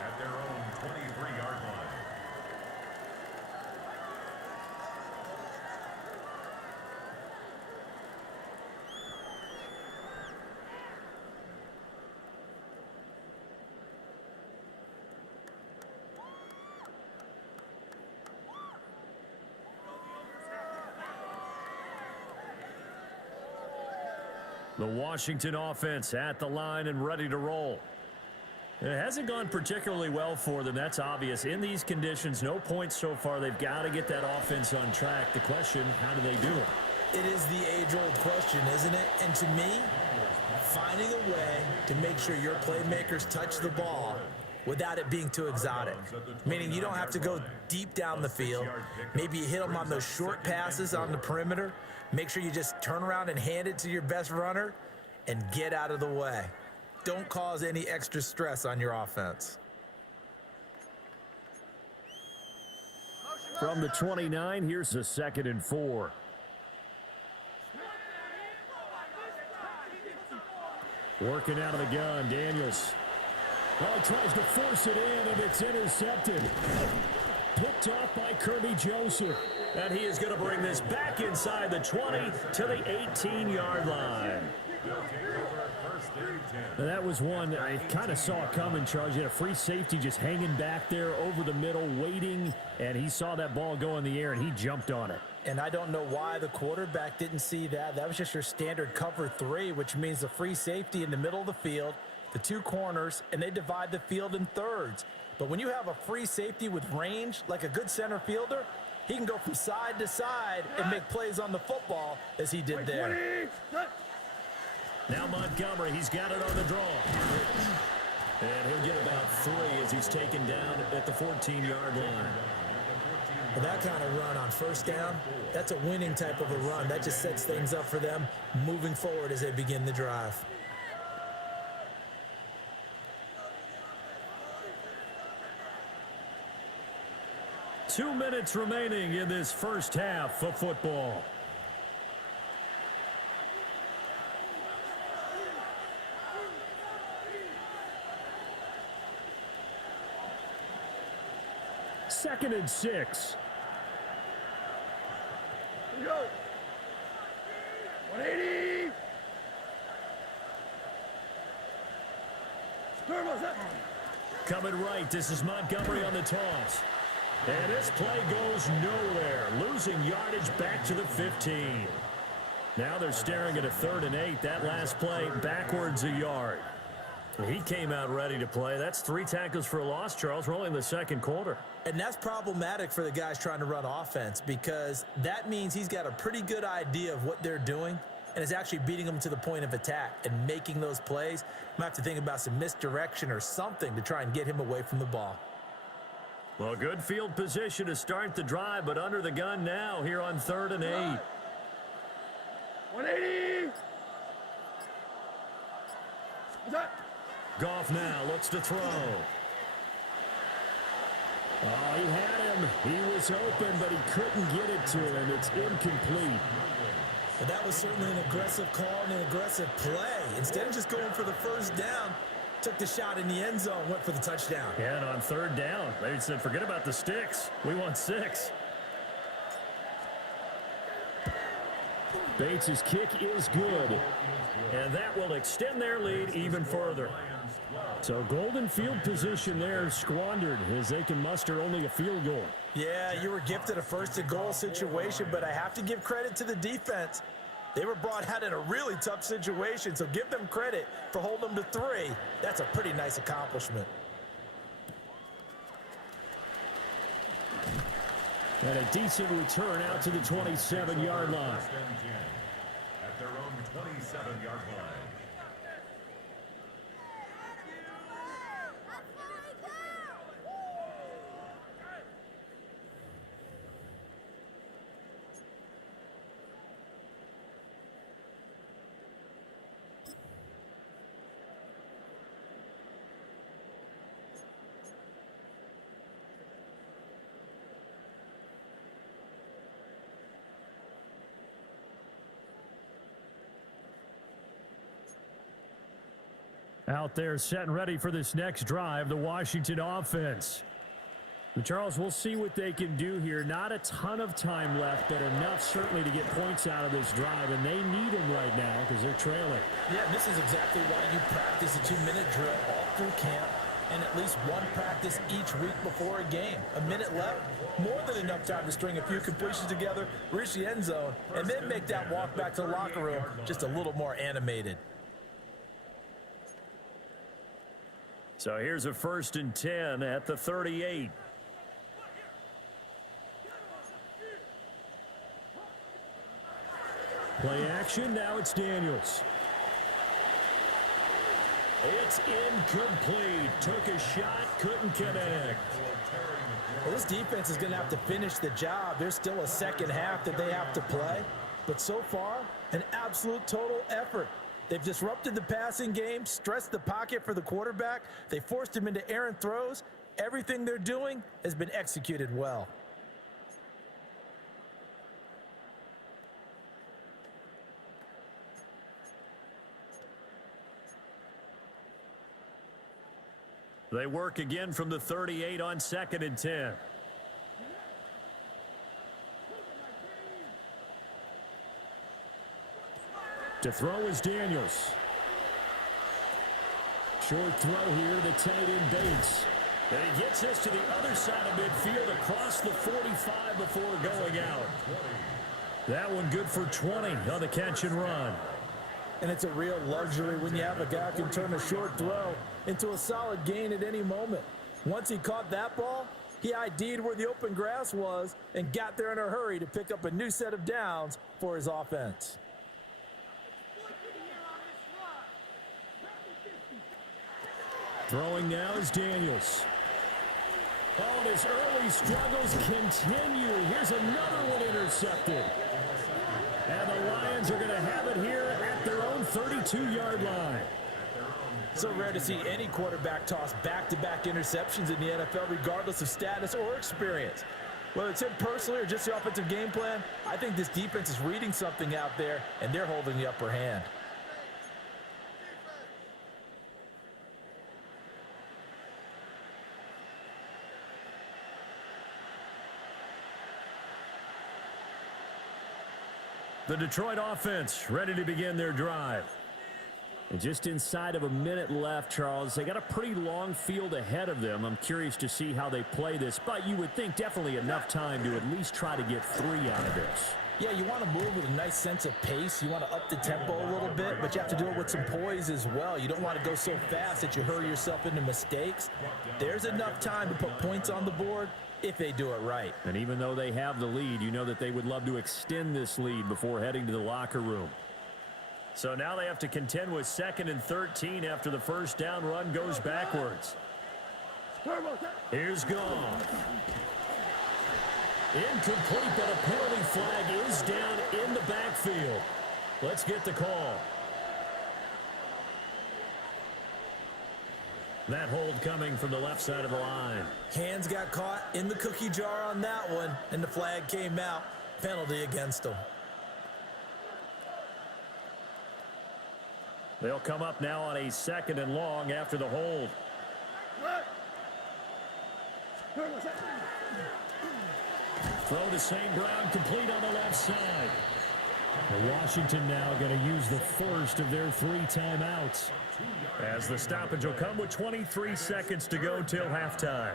at their own 23-yard line. The Washington offense at the line and ready to roll. It hasn't gone particularly well for them. That's obvious. In these conditions, no points so far. They've got to get that offense on track. The question, how do they do it? It is the age-old question, isn't it? And to me, finding a way to make sure your playmakers touch the ball without it being too exotic. Meaning you don't have to go deep down the field. Maybe you hit them on those short passes on the perimeter. Make sure you just turn around and hand it to your best runner and get out of the way. Don't cause any extra stress on your offense. From the 29, here's a 2nd and 4. Working out of the gun, Daniels. Oh, tries to force it in, and it's intercepted. Picked off by Kirby Joseph. And he is going to bring this back inside the 20 to the 18-yard line. And that was one I kind of saw coming, Charles. You had a free safety just hanging back there over the middle, waiting, and he saw that ball go in the air, and he jumped on it. And I don't know why the quarterback didn't see that. That was just your standard cover 3, which means the free safety in the middle of the field, the 2 corners, and they divide the field in thirds. But when you have a free safety with range, like a good center fielder, he can go from side to side and make plays on the football as he did there. Now Montgomery, he's got it on the draw. And he'll get about 3 as he's taken down at the 14-yard line. Well, that kind of run on first down, that's a winning type of a run. That just sets things up for them moving forward as they begin the drive. Two minutes remaining in this first half of football. Second and 6. Reload. 180. Turbo's up. Coming right, this is Montgomery on the toss. And this play goes nowhere, losing yardage back to the 15. Now they're staring at a 3rd and 8. That last play backwards a yard. He came out ready to play. That's 3 tackles for a loss, Charles. We're only in the 2nd quarter. And that's problematic for the guys trying to run offense because that means he's got a pretty good idea of what they're doing and is actually beating them to the point of attack and making those plays. Might have to think about some misdirection or something to try and get him away from the ball. Well, good field position to start the drive, but under the gun now here on 3rd and 8. 180. What's that? Goff now looks to throw. Oh, he had him. He was open, but he couldn't get it to him. It's incomplete. But that was certainly an aggressive call and an aggressive play. Instead of just going for the 1st down, took the shot in the end zone, went for the touchdown. Yeah, and on 3rd down, they said, forget about the sticks. We want 6. Bates' kick is good, and that will extend their lead even further. So golden field position there squandered as they can muster only a field goal. Yeah, you were gifted a 1st and goal situation, but I have to give credit to the defense. They were brought out in a really tough situation, so give them credit for holding them to 3. That's a pretty nice accomplishment. And a decent return out to the 27-yard line. At their own 27-yard line. Out there set and ready for this next drive, the Washington offense. But Charles, we'll see what they can do here. Not a ton of time left, but enough certainly to get points out of this drive, and they need them right now because they're trailing. Yeah, and this is exactly why you practice a 2-minute drill all through camp and at least one practice each week before a game. A minute left, more than enough time to string a few completions together, reach the end zone, and then make that walk back to the locker room just a little more animated. So here's a 1st and 10 at the 38. Play action, now it's Daniels. It's incomplete. Took a shot, couldn't connect. Well, this defense is going to have to finish the job. There's still a 2nd half that they have to play. But so far, an absolute total effort. They've disrupted the passing game, stressed the pocket for the quarterback. They forced him into errant throws. Everything they're doing has been executed well. They work again from the 38 on 2nd and 10. To throw is Daniels. Short throw here to the tight end Bates. And he gets this to the other side of midfield across the 45 before going out. That one good for 20 on the catch and run. And it's a real luxury when you have a guy who can turn a short throw into a solid gain at any moment. Once he caught that ball, he ID'd where the open grass was and got there in a hurry to pick up a new set of downs for his offense. Throwing now is Daniels. Oh, and his early struggles continue. Here's another one intercepted. And the Lions are going to have it here at their own 32-yard line. So rare to see any quarterback toss back-to-back interceptions in the NFL, regardless of status or experience. Whether it's him personally or just the offensive game plan, I think this defense is reading something out there, and they're holding the upper hand. The Detroit offense ready to begin their drive. And just inside of a minute left, Charles. They got a pretty long field ahead of them. I'm curious to see how they play this, but you would think definitely enough time to at least try to get 3 out of this. Yeah, you want to move with a nice sense of pace. You want to up the tempo a little bit, but you have to do it with some poise as well. You don't want to go so fast that you hurry yourself into mistakes. There's enough time to put points on the board if they do it right. And even though they have the lead, you know that they would love to extend this lead before heading to the locker room. So now they have to contend with 2nd and 13 after the first down run goes backwards. Here's Goff. Incomplete, but a penalty flag is down in the backfield. Let's get the call. That hold coming from the left side of the line. Hands got caught in the cookie jar on that one, and the flag came out. Penalty against them. They'll come up now on a 2nd and long after the hold. Throw to St. Brown, complete on the left side. And Washington now going to use the first of their 3 timeouts, as the stoppage will come with 23 seconds to go till halftime.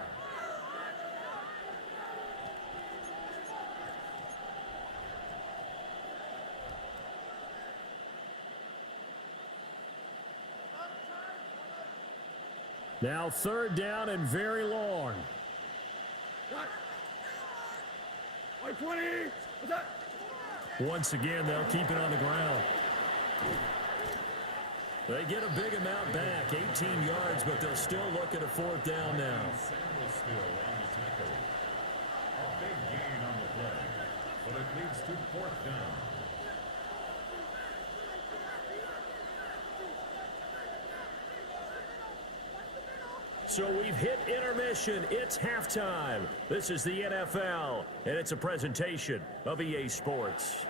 Now 3rd down and very long. Once again, they'll keep it on the ground. They get a big amount back, 18 yards, but they'll still look at a 4th down now. Still on the tackle. A big gain on the play, but it leads to 4th down. So we've hit intermission. It's halftime. This is the NFL, and it's a presentation of EA Sports.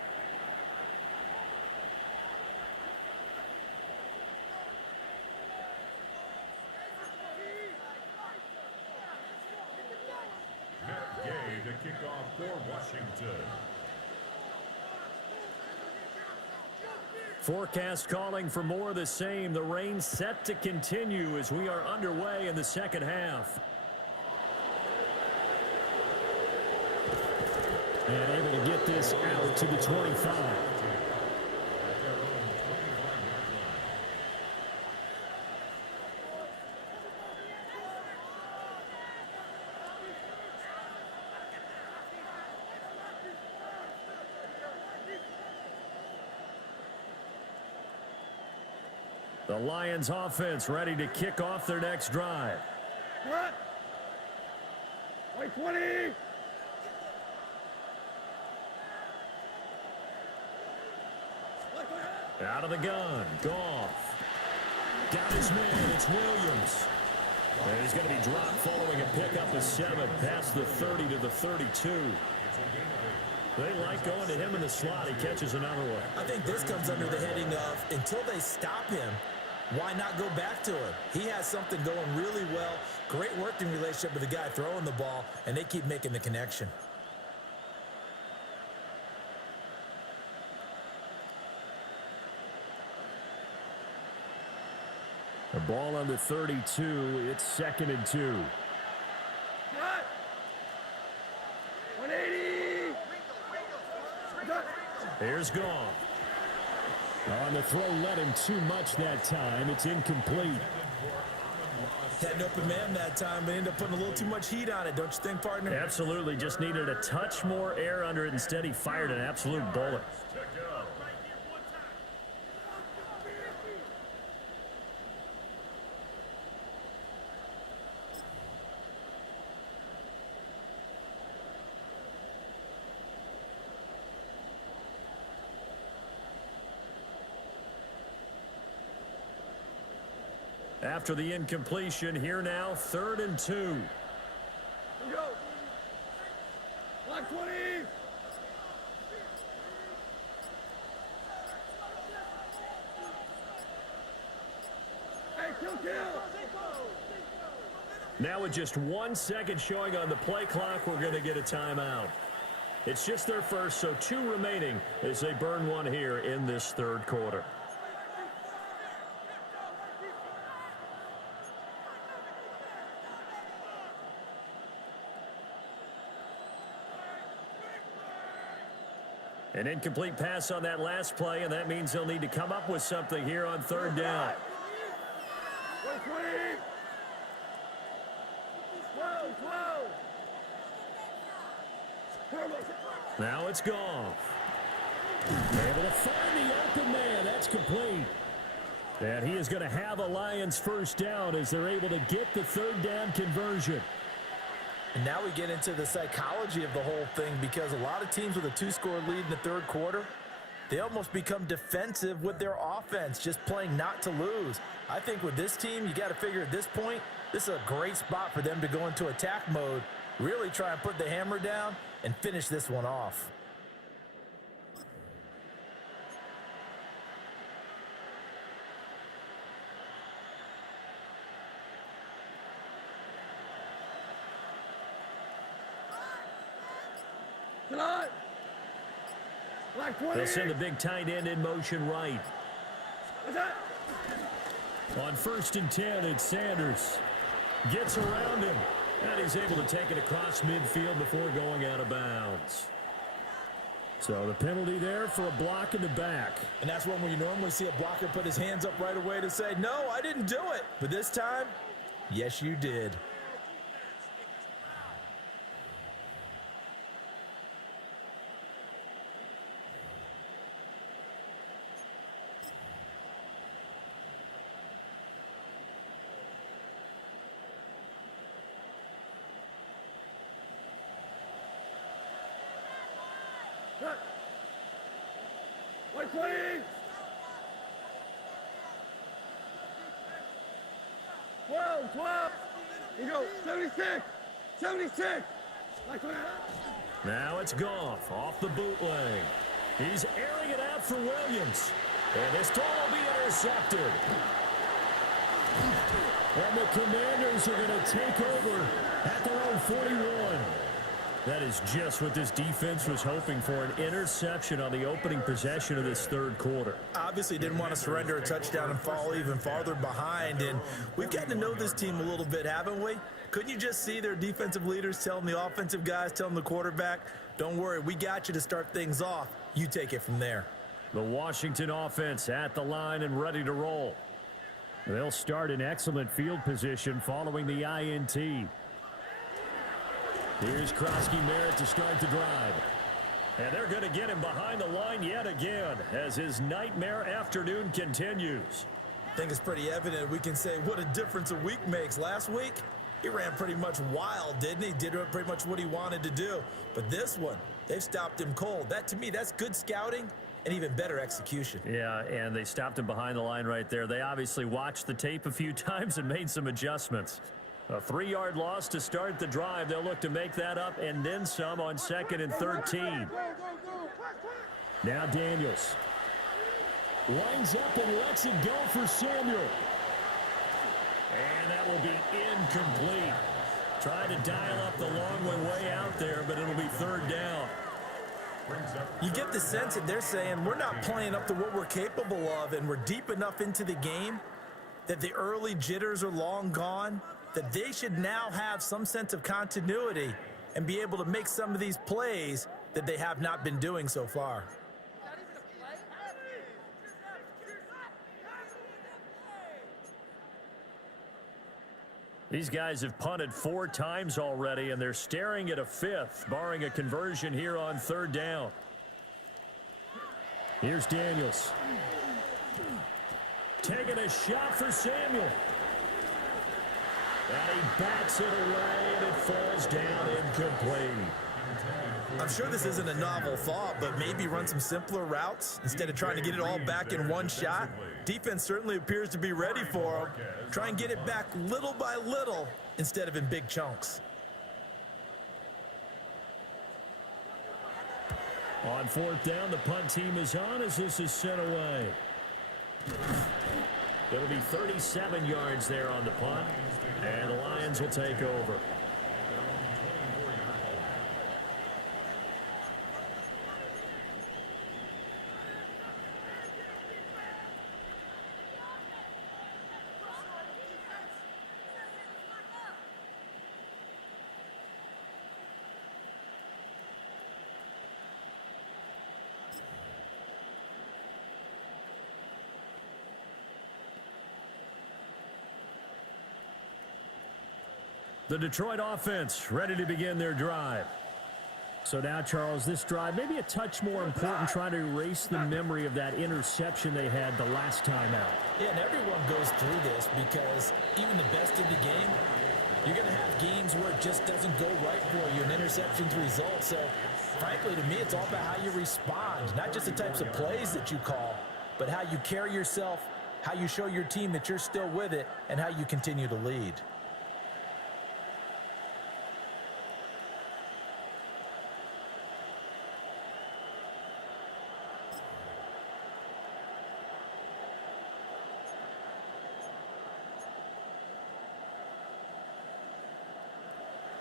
Matt Gay to kick off for Washington. Forecast calling for more of the same. The rain set to continue as we are underway in the 2nd half. And able to get this out to the 25. The Lions offense ready to kick off their next drive. White 20. Out of the gun, Goff. Got his man, it's Williams. And he's going to be dropped following a pickup of 7 past the 30 to the 32. They like going to him in the slot. He catches another one. I think this comes under the heading of, until they stop him, why not go back to him? He has something going really well. Great working relationship with the guy throwing the ball, and they keep making the connection. The ball under 32. It's 2nd and 2. 180. Here's Goff. On the throw, led him too much that time. It's incomplete. Had an open man that time, but ended up putting a little too much heat on it, don't you think, partner? Absolutely. Just needed a touch more air under it. Instead, he fired an absolute bullet. After the incompletion, here now, 3rd and 2. Go. Black 20. Hey, kill. Now with just 1 second showing on the play clock, we're going to get a timeout. It's just their first, so 2 remaining as they burn one here in this third quarter. An incomplete pass on that last play, and that means they'll need to come up with something here on third down. Now it's Goff. Able to find the open man. That's complete. And he is going to have a Lions first down as they're able to get the third down conversion. And now we get into the psychology of the whole thing, because a lot of teams with a 2-score lead in the third quarter, they almost become defensive with their offense, just playing not to lose. I think with this team, you got to figure at this point, this is a great spot for them to go into attack mode, really try and put the hammer down and finish this one off. They'll send the big tight end in motion right. On 1st and 10, it's Sanders. Gets around him, and he's able to take it across midfield before going out of bounds. So the penalty there for a block in the back. And that's when you normally see a blocker put his hands up right away to say, no, I didn't do it. But this time, yes, you did. White 20! You go, 76! 76! Now it's Goff off the bootleg. He's airing it out for Williams. And this throw will be intercepted. And the Commanders are going to take over at their own 41. That is just what this defense was hoping for, an interception on the opening possession of this third quarter. Obviously didn't want to surrender a touchdown and fall even farther behind, and we've gotten to know this team a little bit, haven't we? Couldn't you just see their defensive leaders telling the offensive guys, telling the quarterback, don't worry, we got you to start things off. You take it from there. The Washington offense at the line and ready to roll. They'll start in excellent field position following the INT. Here's Krosky Merritt to start the drive. And they're going to get him behind the line yet again as his nightmare afternoon continues. I think it's pretty evident we can say what a difference a week makes. Last week, he ran pretty much wild, didn't he? Did pretty much what he wanted to do. But this one, they've stopped him cold. That, to me, that's good scouting and even better execution. Yeah, and they stopped him behind the line right there. They obviously watched the tape a few times and made some adjustments. A 3-yard loss to start the drive. They'll look to make that up and then some on 2nd and 13. Now Daniels lines up and lets it go for Samuel. And that will be incomplete. Trying to dial up the long way out there, but it'll be 3rd down. You get the sense that they're saying we're not playing up to what we're capable of, and we're deep enough into the game that the early jitters are long gone, that they should now have some sense of continuity and be able to make some of these plays that they have not been doing so far. These guys have punted 4 times already, and they're staring at a 5th, barring a conversion here on 3rd down. Here's Daniels. Taking a shot for Samuel. And he bats it away, and it falls down incomplete. I'm sure this isn't a novel thought, but maybe run some simpler routes instead of trying to get it all back in one shot. Defense certainly appears to be ready for him. Try and get it back little by little instead of in big chunks. On 4th down, the punt team is on as this is sent away. It'll be 37 yards there on the punt, and the Lions will take over. The Detroit offense ready to begin their drive. So now, Charles, this drive maybe a touch more important, trying to erase the memory of that interception they had the last time out. Yeah, and everyone goes through this because even the best in the game, you're going to have games where it just doesn't go right for you, and interceptions result. So, frankly, to me, it's all about how you respond, not just the types of plays that you call, but how you carry yourself, how you show your team that you're still with it, and how you continue to lead.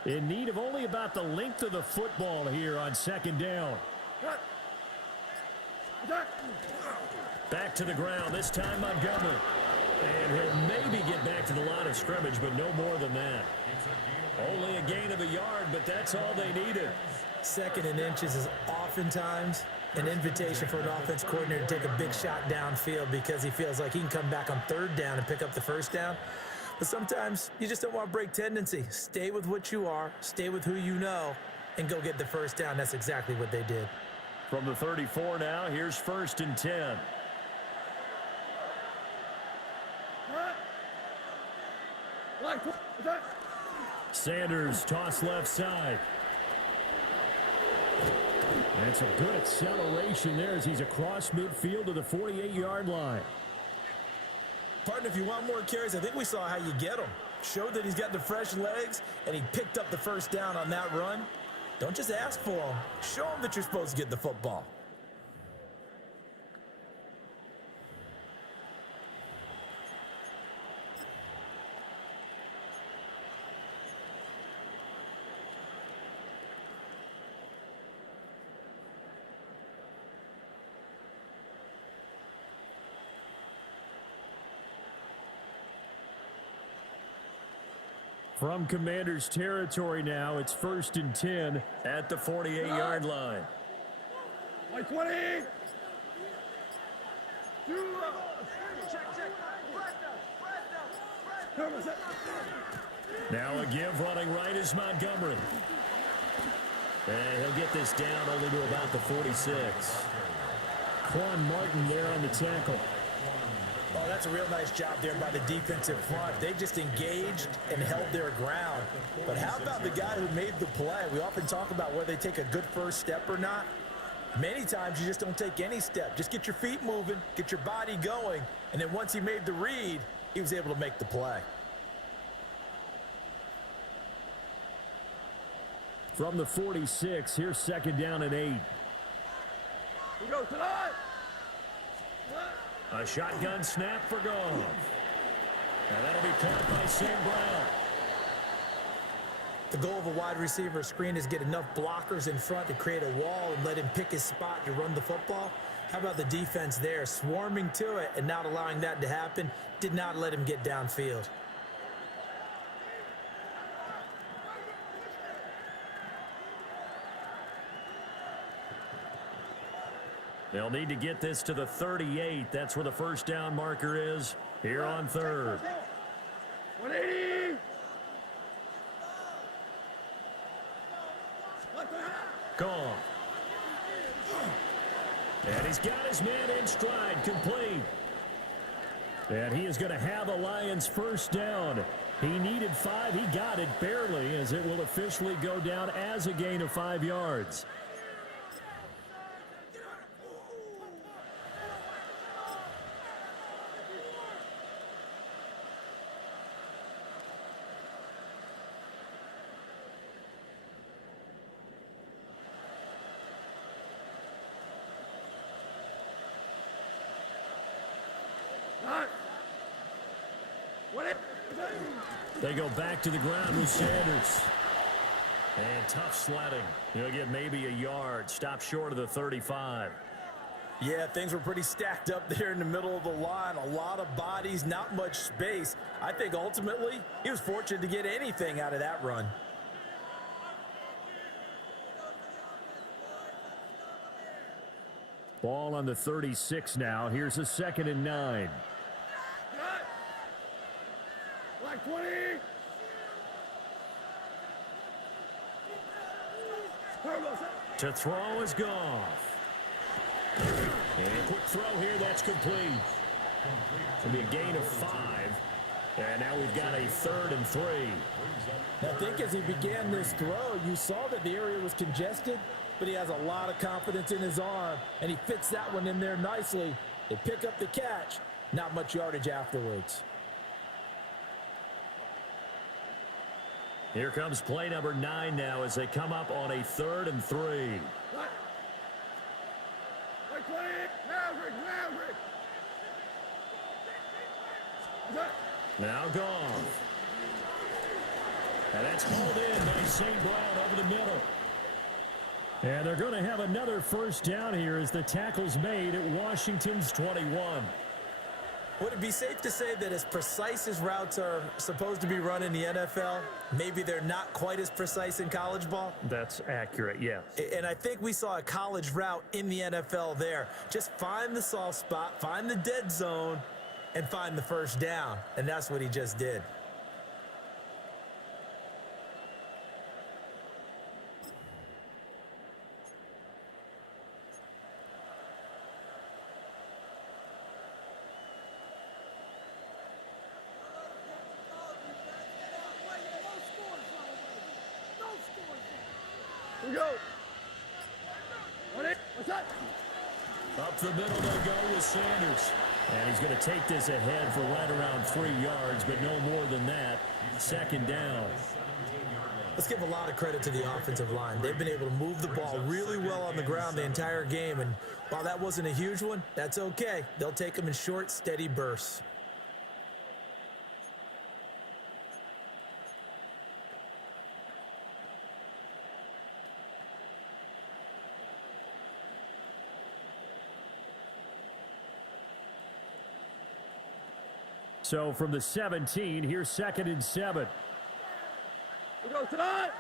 In need of only about the length of the football here on second down. Back to the ground, this time Montgomery. And he'll maybe get back to the line of scrimmage, but no more than that. Only a gain of a yard, but that's all they needed. Second and inches is oftentimes an invitation for an offense coordinator to take a big shot downfield because he feels like he can come back on third down and pick up the first down. But sometimes you just don't want to break tendency. Stay with what you are, stay with who you know, and go get the first down. That's exactly what they did. From the 34 now, here's 1st and 10. Sanders toss left side. That's a good acceleration there as he's across midfield to the 48-yard line. Partner, if you want more carries, I think we saw how you get him. Showed that he's got the fresh legs, and he picked up the first down on that run. Don't just ask for him. Show him that you're supposed to get the football. From Commander's territory now, it's 1st and 10 at the 48-yard line. 20. Now a give running right is Montgomery. And he'll get this down only to about the 46. Quan Martin there on the tackle. Oh, that's a real nice job there by the defensive front. They just engaged and held their ground. But how about the guy who made the play? We often talk about whether they take a good first step or not. Many times you just don't take any step. Just get your feet moving, get your body going, and then once he made the read, he was able to make the play. From the 46, here's 2nd down and 8. We go tonight. A shotgun snap for Goff. And that'll be caught by Sam Brown. The goal of a wide receiver screen is get enough blockers in front to create a wall and let him pick his spot to run the football. How about the defense there, swarming to it and not allowing that to happen? Did not let him get downfield. They'll need to get this to the 38. That's where the first down marker is here on 3rd. 180. Gone. And he's got his man in stride, complete. And he is going to have the Lions first down. He needed 5. He got it barely, as it will officially go down as a gain of 5 yards. They go back to the ground with Sanders. And tough sledding. He'll get maybe a yard. Stop short of the 35. Yeah, things were pretty stacked up there in the middle of the line. A lot of bodies, not much space. I think ultimately he was fortunate to get anything out of that run. Ball on the 36 now. Here's a 2nd and 9. Like 20. To throw is Goff. And a quick throw here, that's complete. It'll be a gain of 5. And now we've got a 3rd and 3. I think as he began this throw, you saw that the area was congested, but he has a lot of confidence in his arm, and he fits that one in there nicely. They pick up the catch, not much yardage afterwards. Here comes play number 9 now as they come up on a 3rd and 3. Maverick. Now Goff. And that's called in by St. Brown over the middle. And they're going to have another first down here as the tackle's made at Washington's 21. Would it be safe to say that as precise as routes are supposed to be run in the NFL, maybe they're not quite as precise in college ball? That's accurate, yes. And I think we saw a college route in the NFL there. Just find the soft spot, find the dead zone, and find the first down. And that's what he just did. Here we go. What's that? Up the middle they go with Sanders. And he's going to take this ahead for right around 3 yards, but no more than that. 2nd down. Let's give a lot of credit to the offensive line. They've been able to move the ball really well on the ground the entire game. And while that wasn't a huge one, that's okay. They'll take them in short, steady bursts. So from the 17, here's 2nd and 7. We go tonight.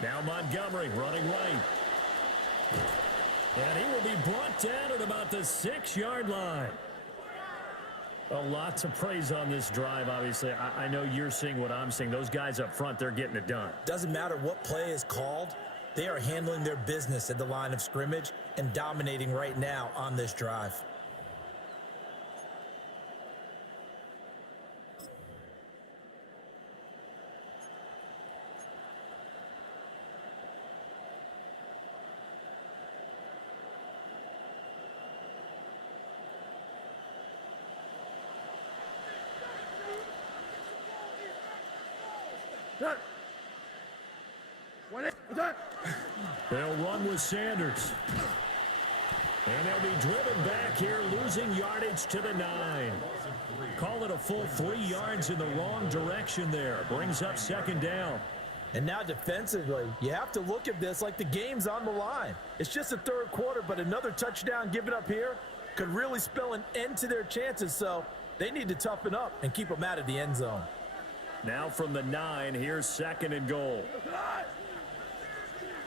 Now Montgomery running right. And he will be brought down at about the 6-yard line. A lot to praise on this drive, obviously. I know you're seeing what I'm seeing. Those guys up front, they're getting it done. Doesn't matter what play is called. They are handling their business at the line of scrimmage and dominating right now on this drive. They'll run with Sanders. And they'll be driven back here, losing yardage to the 9. Call it a full 3 yards in the wrong direction there. Brings up 2nd down. And now defensively, you have to look at this like the game's on the line. It's just the 3rd quarter, but another touchdown given up here could really spell an end to their chances. So they need to toughen up and keep them out of the end zone. Now from the 9, here's 2nd and goal.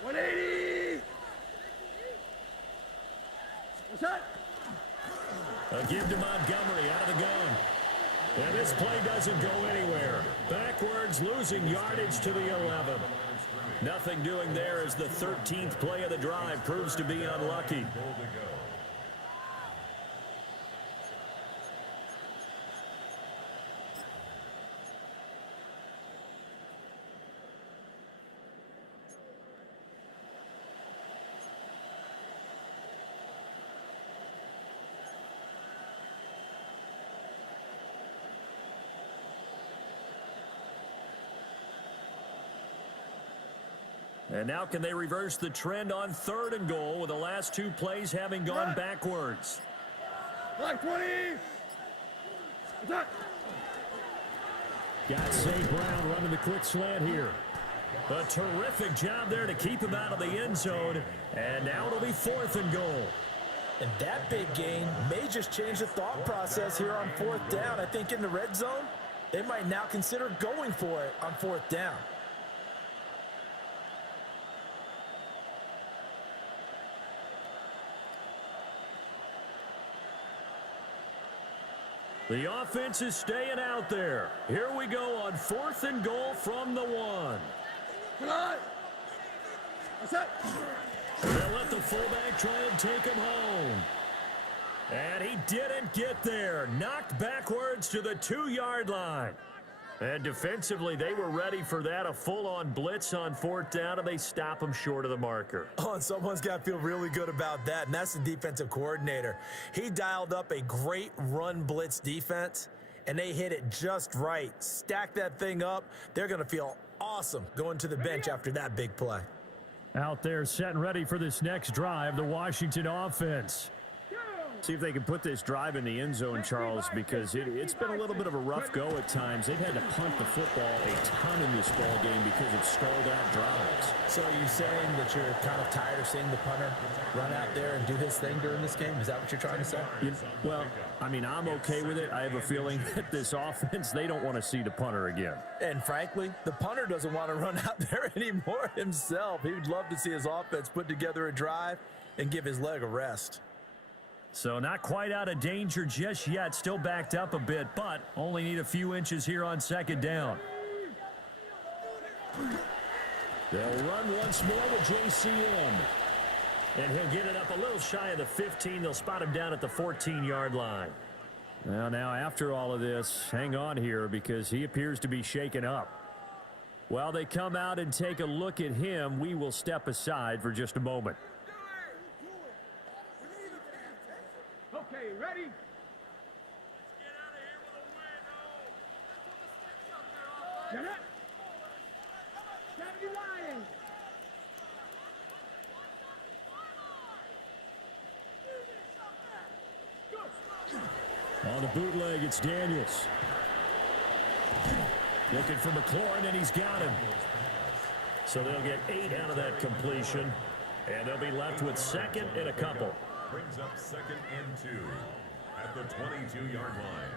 180. What's that? A give to Montgomery out of the gun. And this play doesn't go anywhere. Backwards, losing yardage to the 11. Nothing doing there as the 13th play of the drive proves to be unlucky. And now can they reverse the trend on 3rd and goal with the last 2 plays having gone backwards? Black 20. Got St. Brown running the quick slant here. A terrific job there to keep him out of the end zone. And now it'll be 4th and goal. And that big gain may just change the thought process here on 4th down. I think in the red zone, they might now consider going for it on 4th down. The offense is staying out there. Here we go on 4th and goal from the 1. Tonight. That's it. They'll let the fullback try and take him home. And he didn't get there. Knocked backwards to the 2-yard line. And defensively, they were ready for that, a full-on blitz on 4th down, and they stop him short of the marker. Oh, and someone's got to feel really good about that, and that's the defensive coordinator. He dialed up a great run blitz defense, and they hit it just right. Stack that thing up. They're going to feel awesome going to the bench after that big play. Out there set and ready for this next drive, the Washington offense. See if they can put this drive in the end zone, Charles, because it's been a little bit of a rough go at times. They've had to punt the football a ton in this ball game because of stalled out drives. So are you saying that you're kind of tired of seeing the punter run out there and do his thing during this game? Is that what you're trying to say? Well, I mean, I'm okay with it. I have a feeling that this offense, they don't want to see the punter again. And frankly, the punter doesn't want to run out there anymore himself. He would love to see his offense put together a drive and give his leg a rest. So not quite out of danger just yet. Still backed up a bit, but only need a few inches here on 2nd down. They'll run once more with JCM. And he'll get it up a little shy of the 15. They'll spot him down at the 14-yard line. Well, now after all of this, hang on here because he appears to be shaken up. While they come out and take a look at him, we will step aside for just a moment. Okay, ready? Get it. Deputy Ryan. On the bootleg, it's Daniels. Looking for McLaurin, and he's got him. So they'll get 8 out of that completion, and they'll be left with 2nd and a couple. Brings up 2nd and 2 at the 22-yard line.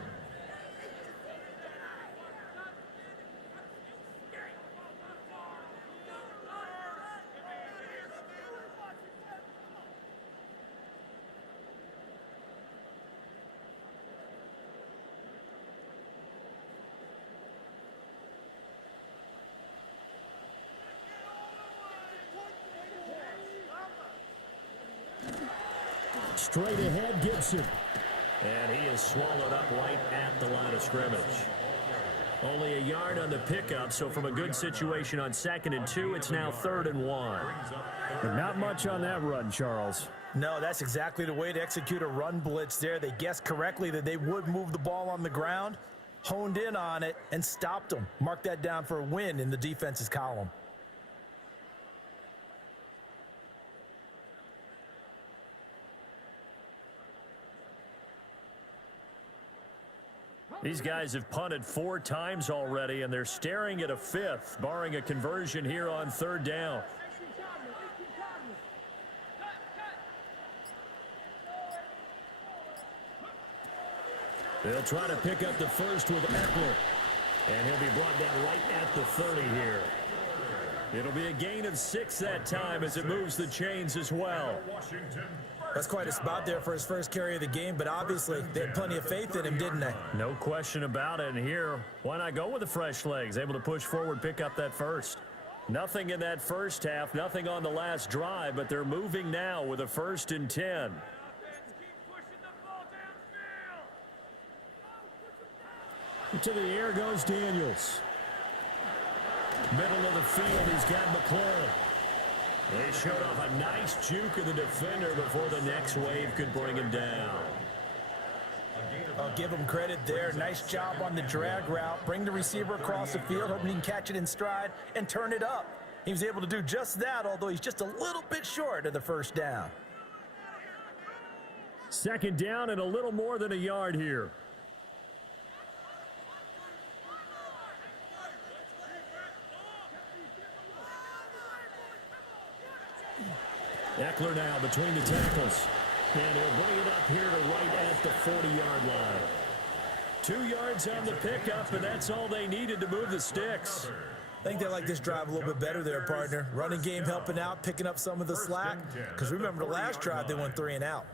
Straight ahead, Gibson. And he is swallowed up right at the line of scrimmage. Only a yard on the pickup, so from a good situation on 2nd and 2, it's now 3rd and 1. But not much on that run, Charles. No, that's exactly the way to execute a run blitz there. They guessed correctly that they would move the ball on the ground, honed in on it, and stopped them. Mark that down for a win in the defense's column. These guys have punted 4 times already, and they're staring at a 5th, barring a conversion here on 3rd down. They'll try to pick up the first with Eckler, and he'll be brought down right at the 30 here. It'll be a gain of 6 that time as it moves the chains as well. That's quite a spot there for his first carry of the game, but obviously they had plenty of faith in him, didn't they? No question about it. And here, why not go with the fresh legs? Able to push forward, pick up that first. Nothing in that first half, nothing on the last drive, but they're moving now with a 1st and 10. To the air goes Daniels. Middle of the field, he's got McLaurin. They showed off a nice juke of the defender before the next wave could bring him down. I'll give him credit there. Nice job on the drag route. Bring the receiver across the field, hoping he can catch it in stride and turn it up. He was able to do just that, although he's just a little bit short of the 1st down. 2nd down and a little more than a yard here. Eckler now between the tackles. And he'll bring it up here to right at the 40-yard line. 2 yards on the pickup, and that's all they needed to move the sticks. I think they like this drive a little bit better there, partner. Running game helping out, picking up some of the slack. Because remember the last drive, they went 3 and out.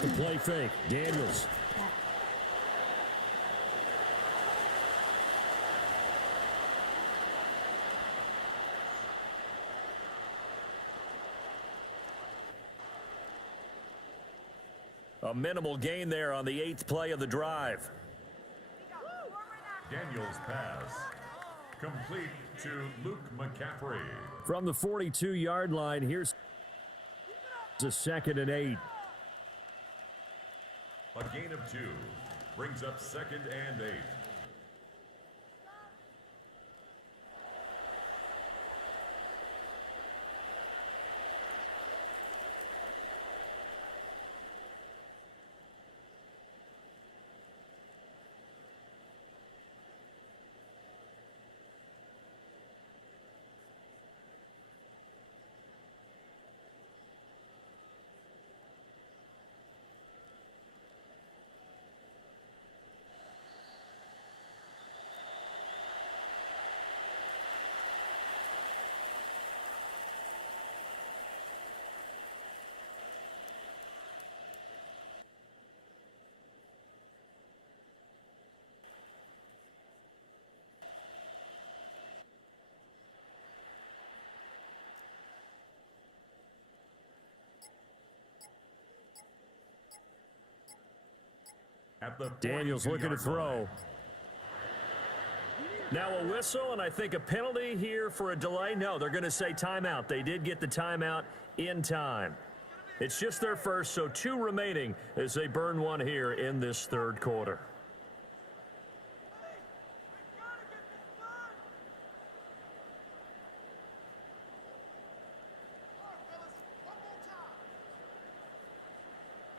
the play fake. Daniels. A minimal gain there on the 8th play of the drive. Daniels pass. Complete to Luke McCaffrey. From the 42-yard line, here's a 2nd and 8. A gain of 2. Brings up 2nd and 8. At the Daniels looking to throw. Now a whistle, and I think a penalty here for a delay. No, they're going to say timeout. They did get the timeout in time. It's just their first, so 2 remaining as they burn 1 here in this 3rd quarter.